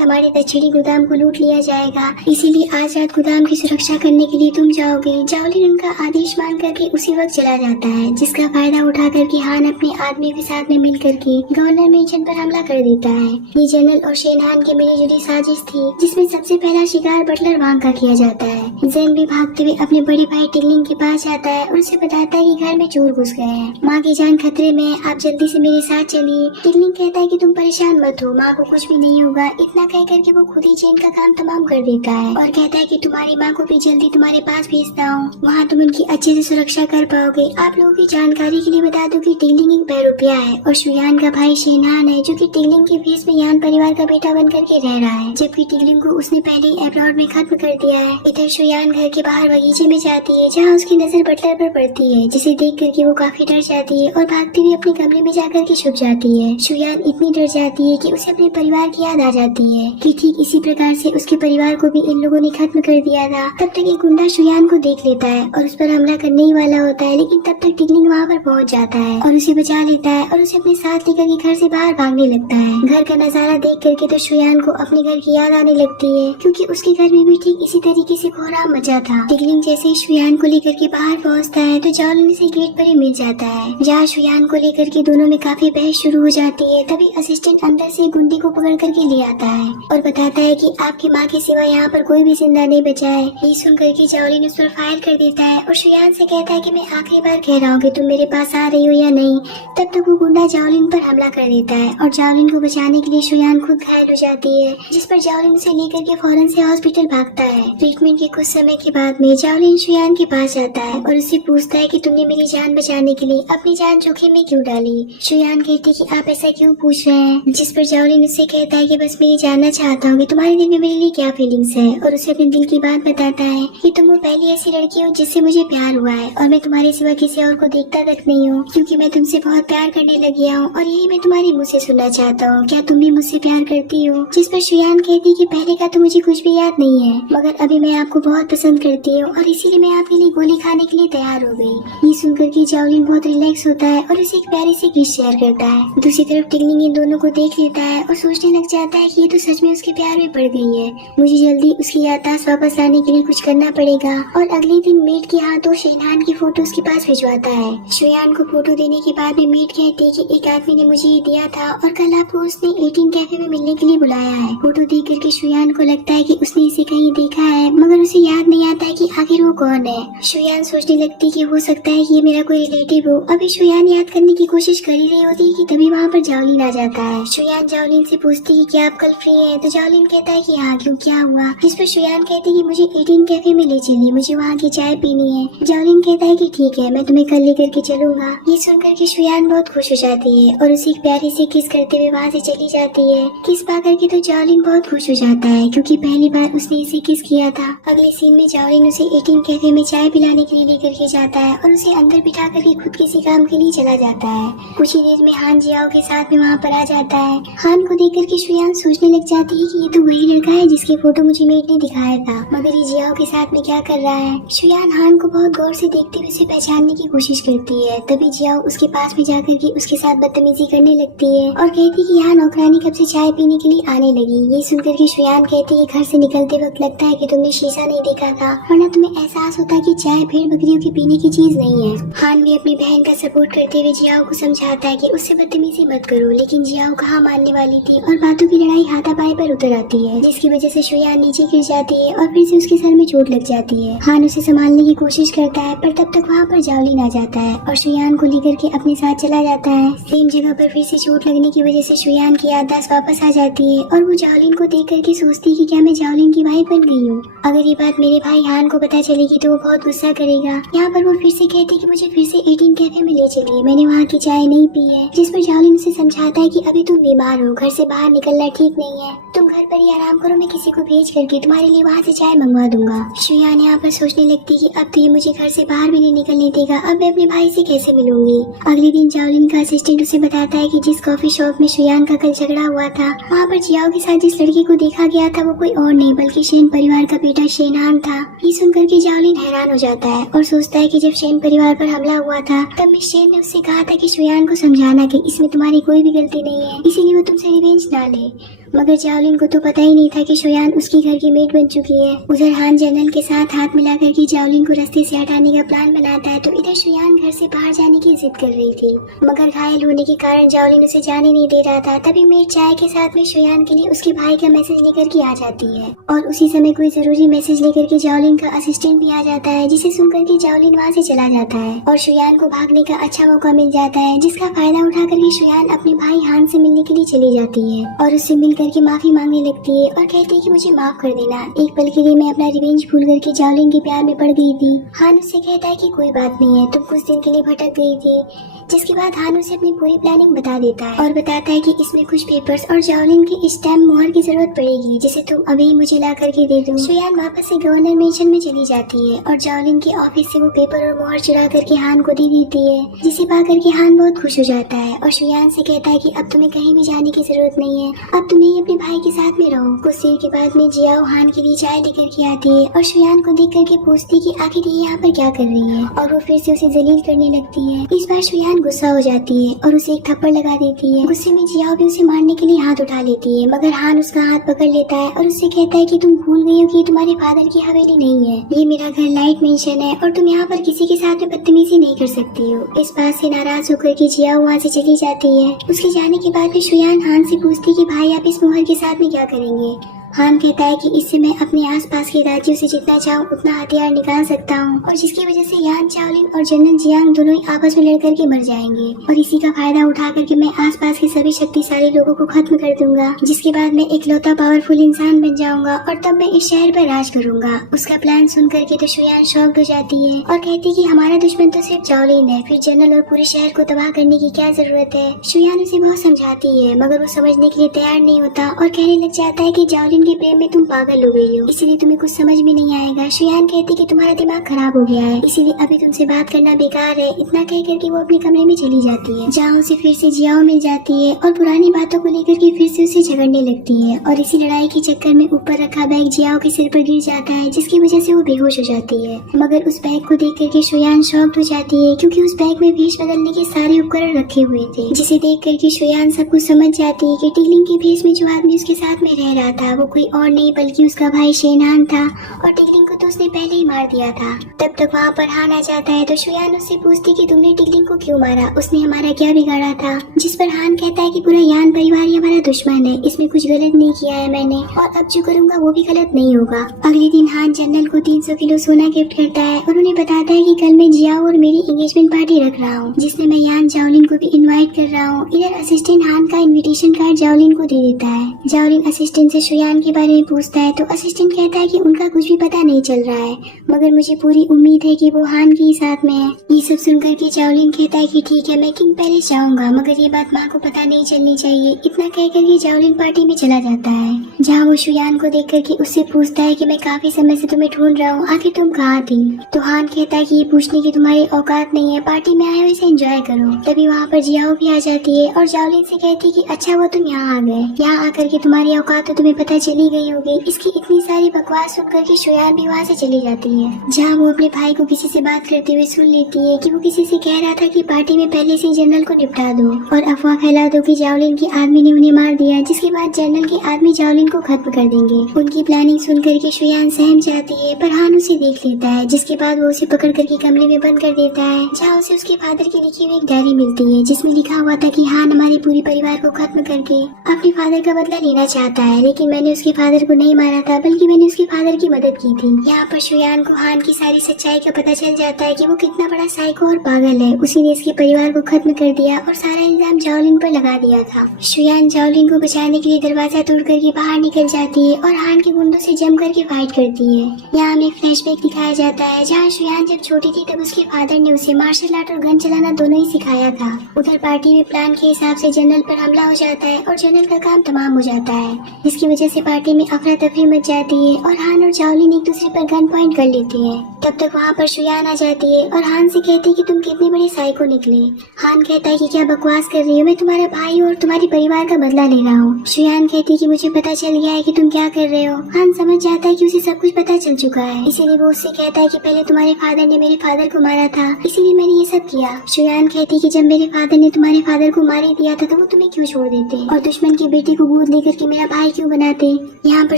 हमारे दक्षिणी गोदाम को लूट लिया जाएगा, इसीलिए आज रात गोदाम की सुरक्षा करने के लिए तुम जाओगे। जाओलिन उनका आदेश मान करके उसी वक्त चला जाता है, जिसका फायदा उठा करके हान अपने आदमियों के साथ में मिल करके गवर्नर मेंशन पर हमला कर देता है। ये जनरल और शेनहान की मिली जुली साजिश थी, जिसमें सबसे पहला शिकार बटलर वांग का किया जाता है। जैन भी भागते हुए अपने बड़े भाई टिगलिंग के पास जाता है और उसे बताता है कि घर में चोर घुस गए हैं, माँ की जान खतरे में, आप जल्दी से मेरे साथ चलिए। टिगलिंग कहता है कि तुम परेशान मत हो, माँ को कुछ भी नहीं होगा। इतना कह करके वो खुद ही चेन का काम तमाम कर देता है और कहता है कि तुम्हारी माँ को भी जल्दी तुम्हारे पास भेजता हूँ, वहाँ तुम उनकी अच्छे से सुरक्षा कर पाओगे। आप लोगों की जानकारी के लिए बता दो कि टिगलिंग एक बैरोपिया है और शुयान का भाई शेनहान है, जो कि टिगलिंग के भेष में यान परिवार का बेटा बन करके रह रहा है, जबकि टिगलिंग को उसने पहले ही एब्रॉड में खत्म कर दिया है। इधर शुयान घर के बाहर बगीचे में जाती है, जहाँ उसकी नजर बटलर पर पड़ती है, जिसे देख करके वो काफी डर जाती है और भागती हुई अपने कमरे में जाकर के छुप जाती है। शुयान इतनी डर जाती है कि उसे अपने परिवार की याद आ जाती है कि ठीक इसी प्रकार से उसके परिवार को भी इन लोगों ने खत्म कर दिया था। तब तक एक गुंडा शुयान को देख लेता है और उस पर हमला करने ही वाला होता है, लेकिन तब तक टिगलिंग वहाँ पर पहुँच जाता है और उसे बचा लेता है और उसे अपने साथ लेकर के घर से बाहर भागने लगता है। घर का नजारा देख करके तो शुयान को अपने घर की याद आने लगती है, क्योंकि उसके घर में भी ठीक इसी तरीके से कोहराम मचा था। टिगलिंग जैसे ही शुयान को लेकर के बाहर पहुँचता है तो जाओलिन से गेट पर ही मिल जाता है, जहाँ शुयान को लेकर के दोनों में काफी बहस शुरू हो जाती है। तभी असिस्टेंट अंदर से गुंडे को पकड़ करके ले आता है और बताता है कि आपकी माँ के सिवा यहाँ पर कोई भी जिंदा नहीं बचा है। ये सुन करके जाओलिन उस पर फायर कर देता है और शुयान से कहता है कि मैं आखिरी बार कह रहा हूँ कि तुम मेरे पास आ रही हो या नहीं। तब तक वो गुंडा जाओलिन पर हमला कर देता है और जाओलिन को बचाने के लिए शुयान खुद घायल हो जाती है, जिस पर जाओलिन उसे लेकर के फौरन से हॉस्पिटल भागता है। ट्रीटमेंट के कुछ समय के बाद में जाओलिन शुयान के पास जाता है और उससे पूछता है कि तुमने मेरी जान बचाने के लिए अपनी जान जोखिम में क्यों डाली। शुयान कहती कि आप ऐसा क्यों पूछ रहे हैं, जिस पर जाओलिन उससे कहता है कि बस मैं ये जानना चाहता हूँ कि तुम्हारे दिल में मेरे लिए क्या फीलिंग्स है, और उसे अपने दिल की बात बताता है कि तुम वो पहली ऐसी लड़की हो जिससे मुझे प्यार हुआ है और मैं तुम्हारे सिवा किसी और को देखता तक नहीं हूँ, क्योंकि मैं तुमसे बहुत प्यार करने लगी हूँ और यही मैं तुम्हारे मुँह से सुनना चाहता हूँ। क्या तुम भी मुझसे प्यार करती हो? जिस पर शुयान कहती कि पहले का तो मुझे कुछ भी याद नहीं है, मगर अभी मैं आपको बहुत पसंद करती हूँ और इसीलिए मैं आपके लिए गोली खाने के लिए तैयार हो गई। ये सुनकर के जाओलिन बहुत रिलैक्स होता है और उसे एक प्यारी सी किस शेयर करता है। दूसरी तरफ टिगलिंग इन दोनों को देख लेता है और सोचने लग जाता है कि ये तो सच में उसके प्यार में पड़ गई है, मुझे जल्दी उसकी याददाश्त वापस लाने के लिए कुछ करना पड़ेगा। और अगले दिन मेट के हाथों शेनहान की फोटो उसके पास भिजवाता है। शुयान को फोटो देने के बाद में मेट कहती है कि एक आदमी ने मुझे ये दिया था और कल आपको उसने 18 कैफे में मिलने के लिए बुलाया है। फोटो देख करके शुयान को लगता है कि उसने इसे कहीं देखा है, मगर उसे याद नहीं आता है कि आखिर वो कौन है। शुयान सोचने लगती कि हो सकता है कि ये मेरा कोई रिलेटिव हो। अभी शुयान याद करने की कोशिश कर ही रही होती है कि तभी वहाँ पर जाओलिन आ जाता है। शुयान जाओलिन से पूछती है कि क्या आप कल फ्री हैं? तो जाओलिन कहता है कि हाँ, क्यों, क्या हुआ? जिस पर शुयान कहती है कि मुझे 18 कैफे में ले चलिए, मुझे वहाँ की चाय पीनी है। जाओलिन कहता है कि ठीक है, मैं तुम्हें कल लेकर के चलूंगा। ये सुनकर के शुयान बहुत खुश हो जाती है और उसे एक प्यारी से किस करते हुए वहाँ से चली जाती है। किस पा करके तो जाओलिन बहुत खुश हो जाता है, क्योंकि पहली बार उसने इसे किस किया था। अगले सीन में जाओलिन उसे 18 कैफे में चाय पिलाने के लिए लेकर के जाता है और उसे अंदर बिठा करके खुद किसी काम के लिए चला जाता है। कुछ ही देर में हान जियाओ के साथ में वहाँ पर आ जाता है। हान को देख करके शुयान सोचने लग जाती है कि ये तो वही लड़का है जिसकी फोटो मुझे मेट ने दिखाया था, मगर ये जियाओ के साथ में क्या कर रहा है। शुयान हान को बहुत गौर से देखते हुए उसे पहचानने की कोशिश करती है। तभी जियाओ उसके पास में जाकर के उसके साथ बदतमीजी करने लगती है और कहती है कि यहाँ नौकरानी कब से चाय पीने के लिए आने लगी। ये सुनकर के शुयान कहती है घर से निकलते वक्त लगता है कि तुमने शीशा नहीं देखा था, वरना तुम्हें एहसास होता कि चाय भेड़ बकरियों की पीने की चीज नहीं है। हान भी अपनी बहन का सपोर्ट करते हुए जियाओ को समझाता है कि उससे बदतमीजी मत करो, लेकिन जियाओ कहाँ मानने वाली थी और बातों की लड़ाई हाथापाई पर उतर आती है, जिसकी वजह से शुयान नीचे गिर जाती है और फिर से उसके सर में चोट लग जाती है। हान उसे संभालने की कोशिश करता है पर तब तक वहाँ पर जाओलिन आ जाता है और शुयान को लेकर के अपने साथ चला जाता है। सेम जगह पर फिर से चोट लगने की वजह से शुयान की याददाश्त वापस आ जाती है और वो जाओलिन को देख करके सोचती है कि क्या मैं जाओलिन की वाइफ बन गई हूँ। अगर ये बात मेरे भाई हान को पता चलेगी तो वो बहुत गुस्सा करेगा। यहाँ पर वो फिर से कहती है कि मुझे फिर से 18 कैफे में ले चलिए, मैंने वहाँ की चाय नहीं पी है। जिस पर जाओलिन उसे समझाता है कि अभी तुम बीमार हो, घर से बाहर निकलना ठीक नहीं है, तुम घर पर ही आराम करो, मैं किसी को भेज करके तुम्हारे लिए वहाँ से चाय मंगवा दूंगा। शुयान यहाँ पर सोचने लगती कि अब तो ये मुझे घर से बाहर भी नहीं निकलने देगा, अब मैं अपने भाई से कैसे मिलूंगी। अगले दिन जाओलिन का असिस्टेंट उसे बताता है कि जिस कॉफी शॉप में शुयान का कल झगड़ा हुआ था, वहाँ पर जियाओ के साथ जिस लड़के को देखा गया था वो कोई और नहीं बल्कि शेन परिवार का बेटा शेनहान था। ये सुनकर के जाओलिन हैरान हो जाता है और सोचता है कि जब शेन परिवार पर हमला हुआ था तब मिस शेन ने उससे कहा था कि शुयान को समझाना कि इसमें तुम्हारी कोई भी गलती नहीं है, इसीलिए वो तुमसे रिवेंज ना ले। मगर जाओलिन को तो पता ही नहीं था कि शुयान उसकी घर की मेट बन चुकी है। उधर हान जनरल के साथ हाथ मिलाकर के जाओलिन को रास्ते से हटाने का प्लान बनाता है तो इधर शुयान घर से बाहर जाने की जिद कर रही थी, मगर घायल होने के कारण जाओलिन उसे जाने नहीं दे रहा था। तभी मेट चाय के साथ में शुयान के लिए उसके भाई का मैसेज लेकर के आ जाती है और उसी समय कोई जरूरी मैसेज लेकर के जाओलिन का असिस्टेंट भी आ जाता है, जिसे सुनकर के जाओलिन वहाँ से चला जाता है और शुयान को भागने का अच्छा मौका मिल जाता है, जिसका फायदा उठा करके शुयान अपने भाई हान से मिलने के लिए चली जाती है और उससे मिलकर के माफी मांगने लगती है और कहती है कि मुझे माफ कर देना, एक पल के लिए मैं अपना रिवेंज भूल करके जाओलिन के प्यार में पड़ गई थी। हान उससे कहता है कि कोई बात नहीं है, तुम कुछ दिन के लिए भटक गई थी। जिसके बाद हान उसे अपनी पूरी प्लानिंग बता देता है और बताता है कि इसमें कुछ पेपर्स और जाओलिन की स्टैम्प मोहर की जरूरत पड़ेगी, जिसे तुम अभी मुझे ला करके दे दो। शुयान वापस से गवर्नर मेंशन में चली जाती है और जाओलिन के ऑफिस से वो पेपर और मोहर चुरा करके हान को दे देती है, जिसे पा करके हान बहुत खुश हो जाता है और शुयान से कहता है कि अब तुम्हें कहीं भी जाने की जरूरत नहीं है, अब तुम्हें ही अपने भाई के साथ में रहो। कुछ देर के बाद में जियाओ हान के लिए चाय लेकर के आती है और शुयान को देख करके पूछती कि आखिर ये यहाँ पर क्या कर रही है और वो फिर से उसे जलील करने लगती है। इस बार शुयान गुस्सा हो जाती है और उसे एक थप्पड़ लगा देती है। गुस्से में जियाओ भी उसे मारने के लिए हाथ उठा लेती है, मगर हान उसका हाथ पकड़ लेता है और उससे कहता है कि तुम भूल गई हो कि तुम्हारे फादर की हवेली नहीं है, ये मेरा घर लाइट मेंशन है और तुम यहाँ पर किसी के साथ में बदतमीजी नहीं कर सकती हो। इस बात से नाराज होकर के जियाओ वहाँ से चली जाती है। उसके जाने के बाद भी शुयान हान से पूछती कि भाई आप इस मोहर के साथ में क्या करेंगे। हान कहता है कि इससे मैं अपने आसपास के राज्यों से जितना चाहूँ उतना हथियार निकाल सकता हूँ और जिसकी वजह से यान चाओलिन और जनरल जियांग दोनों ही आपस में लड़ करके मर जाएंगे और इसी का फायदा उठा करके मैं आसपास के सभी शक्तिशाली लोगों को खत्म कर दूंगा, जिसके बाद मैं इकलौता पावरफुल इंसान बन जाऊंगा और तब मैं इस शहर पर राज करूंगा। उसका प्लान सुन करके तो शुयान शॉक्ड हो जाती है और कहती है कि हमारा दुश्मन तो सिर्फ चाओलिन है, फिर जनरल और पूरे शहर को तबाह करने की क्या जरूरत है। शुयान उसे बहुत समझाती है मगर वो समझने के लिए तैयार नहीं होता और कहने लग जाता है कि जाओलिन के प्रेम में तुम पागल हो गई हो, इसीलिए तुम्हें कुछ समझ में नहीं आएगा। शुयान कहती कि तुम्हारा दिमाग खराब हो गया है, इसीलिए अभी तुमसे बात करना बेकार है। इतना कह करके वो अपने कमरे में चली जाती है, जहाँ उसे फिर से जियाओ मिल जाती है और पुरानी बातों को लेकर के फिर से उसे झगड़ने लगती है और इसी लड़ाई के चक्कर में ऊपर रखा बैग जियाओ के सिर पर गिर जाता है, जिसकी वजह से वो बेहोश हो जाती है। मगर उस बैग को देख करके शुयान शॉक्ड हो जाती है, क्योंकि उस बैग में भेष बदलने के सारे उपकरण रखे हुए थे, जिसे देख करके शुयान सब कुछ समझ जाती है कि टिगलिंग के भेष में जो आदमी उसके साथ में रह रहा था वो कोई और नहीं बल्कि उसका भाई शेनहान था और टिगलिंग को तो उसने पहले ही मार दिया था। तब तक वहाँ पर हान आ जाता है तो शुयान उससे पूछती कि तुमने टिगलिंग को क्यों मारा, उसने हमारा क्या बिगाड़ा था। जिस पर हान कहता है कि पूरा यान परिवार ही हमारा दुश्मन है, इसमें कुछ गलत नहीं किया है मैंने और अब जो करूँगा वो भी गलत नहीं होगा। अगले दिन हान जनरल को 300 किलो सोना गिफ्ट करता है और उन्हें बताता है कि कल मैं जियाओ और मेरी एंगेजमेंट पार्टी रख रहा हूँ, जिसमें मैं यान जाओलिन को भी इन्वाइट कर रहा हूँ। इधर असिस्टेंट हान का इन्विटेशन कार्ड जाओलिन को दे देता है। जाओलिन असिस्टेंट से शुयान के बारे में पूछता है तो असिस्टेंट कहता है कि उनका कुछ भी पता नहीं चल रहा है, मगर मुझे पूरी उम्मीद है कि वो हान के ही साथ में है। ये सब सुनकर के जाओलिन कहता है कि ठीक है, मैं किंग पैलेस जाऊंगा, मगर ये बात माँ को पता नहीं चलनी चाहिए। इतना कह करके जाओलिन पार्टी में चला जाता है, जहाँ वो शुयान को देख करके उससे पूछता है कि मैं काफी समय से तुम्हें ढूंढ रहा हूँ, आखिर तुम कहाँ थी। तो हान कहता है कि ये पूछने की तुम्हारी औकात नहीं है, पार्टी में आए हो इसे एंजॉय करो। तभी वहाँ पर जियाओ भी आ जाती है और जाओलिन से कहती है कि अच्छा वो तुम यहाँ आ गए, यहाँ आकर के तुम्हारी औकात तो तुम्हें पता चली गई होगी। इसकी इतनी सारी बकवास सुन करके शुयान भी वहाँ से चली जाती है, जहाँ वो अपने भाई को किसी से बात करते हुए सुन लेती है कि वो किसी से कह रहा था कि पार्टी में पहले से जनरल को निपटा दो और अफवाह फैला दो कि जाओलिन के आदमी ने उन्हें मार दिया, जिसके बाद जनरल के आदमी जाओलिन को खत्म कर देंगे। उनकी प्लानिंग सुन करके शुयान सहम जाती है, पर हान उसे देख लेता है, जिसके बाद वो उसे पकड़ करके कमरे में बंद कर देता है, जहाँ उसे उसके फादर की लिखी हुई एक डायरी मिलती है, जिसमें लिखा हुआ था कि हान हमारे पूरे परिवार को खत्म करके अपने फादर का बदला लेना चाहता है, लेकिन मैंने उसके फादर को नहीं मारा था, बल्कि मैंने उसके फादर की मदद की थी। यहाँ पर शुयान को हान की सारी सच्चाई का पता चल जाता है कि वो कितना बड़ा साइको और पागल है। उसी ने इसके परिवार को खत्म कर दिया और सारा इल्जाम जाओलिन पर लगा दिया था। शुयान जाओलिन को बचाने के लिए दरवाजा तोड़ करके बाहर निकल जाती है और हान के गुंडों से जम करके फाइट करती है। यहाँ हमें एक फ्लैशबैक दिखाया जाता है, जहाँ शुयान जब छोटी थी तब उसके फादर ने उसे मार्शल आर्ट और गन चलाना दोनों ही सिखाया था। उधर पार्टी में प्लान के हिसाब से जनरल पर हमला हो जाता है और जनरल का काम तमाम हो जाता है, जिसकी वजह से पार्टी में अफरा तफरी मच जाती है और हान और जाओलिन एक दूसरे पर गन पॉइंट कर लेती है। तब तक वहाँ पर शुयान आ जाती है और हान से कहती है कि तुम कितने बड़े साइको निकले। हान कहता है कि क्या बकवास कर रही हो, मैं तुम्हारा भाई और तुम्हारे परिवार का बदला ले रहा हूँ। शुयान कहती है कि मुझे पता चल गया है कि तुम क्या कर रहे हो। हान समझ जाता है कि उसे सब कुछ पता चल चुका है, इसीलिए वो उससे कहता है कि पहले तुम्हारे फादर ने मेरे फादर को मारा था, इसीलिए मैंने ये सब किया। शुयान कहती है कि जब मेरे फादर ने तुम्हारे फादर को मार ही दिया था तो वो तुम्हें क्यों छोड़ देते और दुश्मन की बेटी को गोद लेकर के मेरा भाई क्यों बनाते। यहाँ पर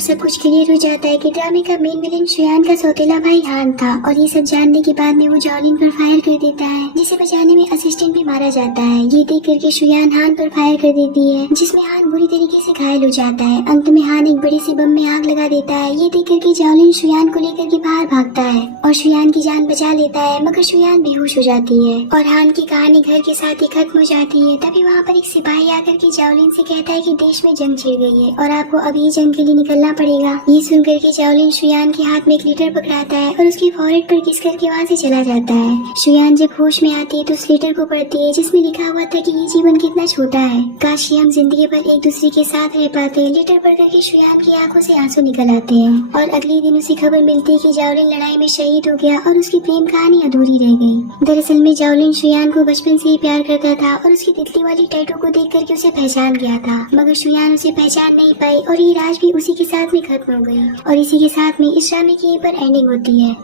सब कुछ क्लियर हो जाता है कि ड्रामे का मेन विलेन शुयान का सौतेला भाई हान था, और ये सब जानने के बाद में वो जाओलिन पर फायर कर देता है, जिसे बचाने में असिस्टेंट भी मारा जाता है। ये देख करके शुयान हान पर फायर कर देती है, जिसमें हान बुरी तरीके से घायल हो जाता है। अंत में हान एक बड़े से बम में आग लगा देता है। ये देख करके जाओलिन शुयान को लेकर के बाहर भागता है और शुयान की जान बचा लेता है, मगर शुयान बेहोश हो जाती है और हान की कहानी घर के साथ ही खत्म हो जाती है। तभी वहाँ पर एक सिपाही आकर के जाओलिन से कहता है कि देश में जंग छिड़ गई है और आपको अभी जंग के लिए निकलना पड़ेगा। ये सुन करके जाओलिन शुयान के हाथ में एक लेटर पकड़ाता है और उसकी फॉरहेड पर किस करके वहाँ से चला जाता है। शुयान जब होश में आती है तो उस लेटर को पढ़ती है, जिसमें लिखा हुआ था कि ये जीवन कितना छोटा है, काश हम जिंदगी भर एक दूसरे के साथ रह पाते। लेटर पढ़ करके शुयान की आंखों से आंसू निकल आते हैं और अगले दिन उसे खबर मिलती है कि जाओलिन लड़ाई में शहीद हो गया और उसकी प्रेम कहानी अधूरी रह गई। दरअसल में जाओलिन शुयान को बचपन से ही प्यार करता था और उसकी तितली वाली टैटू को देख करके उसे पहचान गया था, मगर शुयान उसे पहचान नहीं पाई और ये राज भी उसी के साथ में खत्म हो गई। और इसी के साथ में इस ड्रामे की यहीं पर एंडिंग होती है।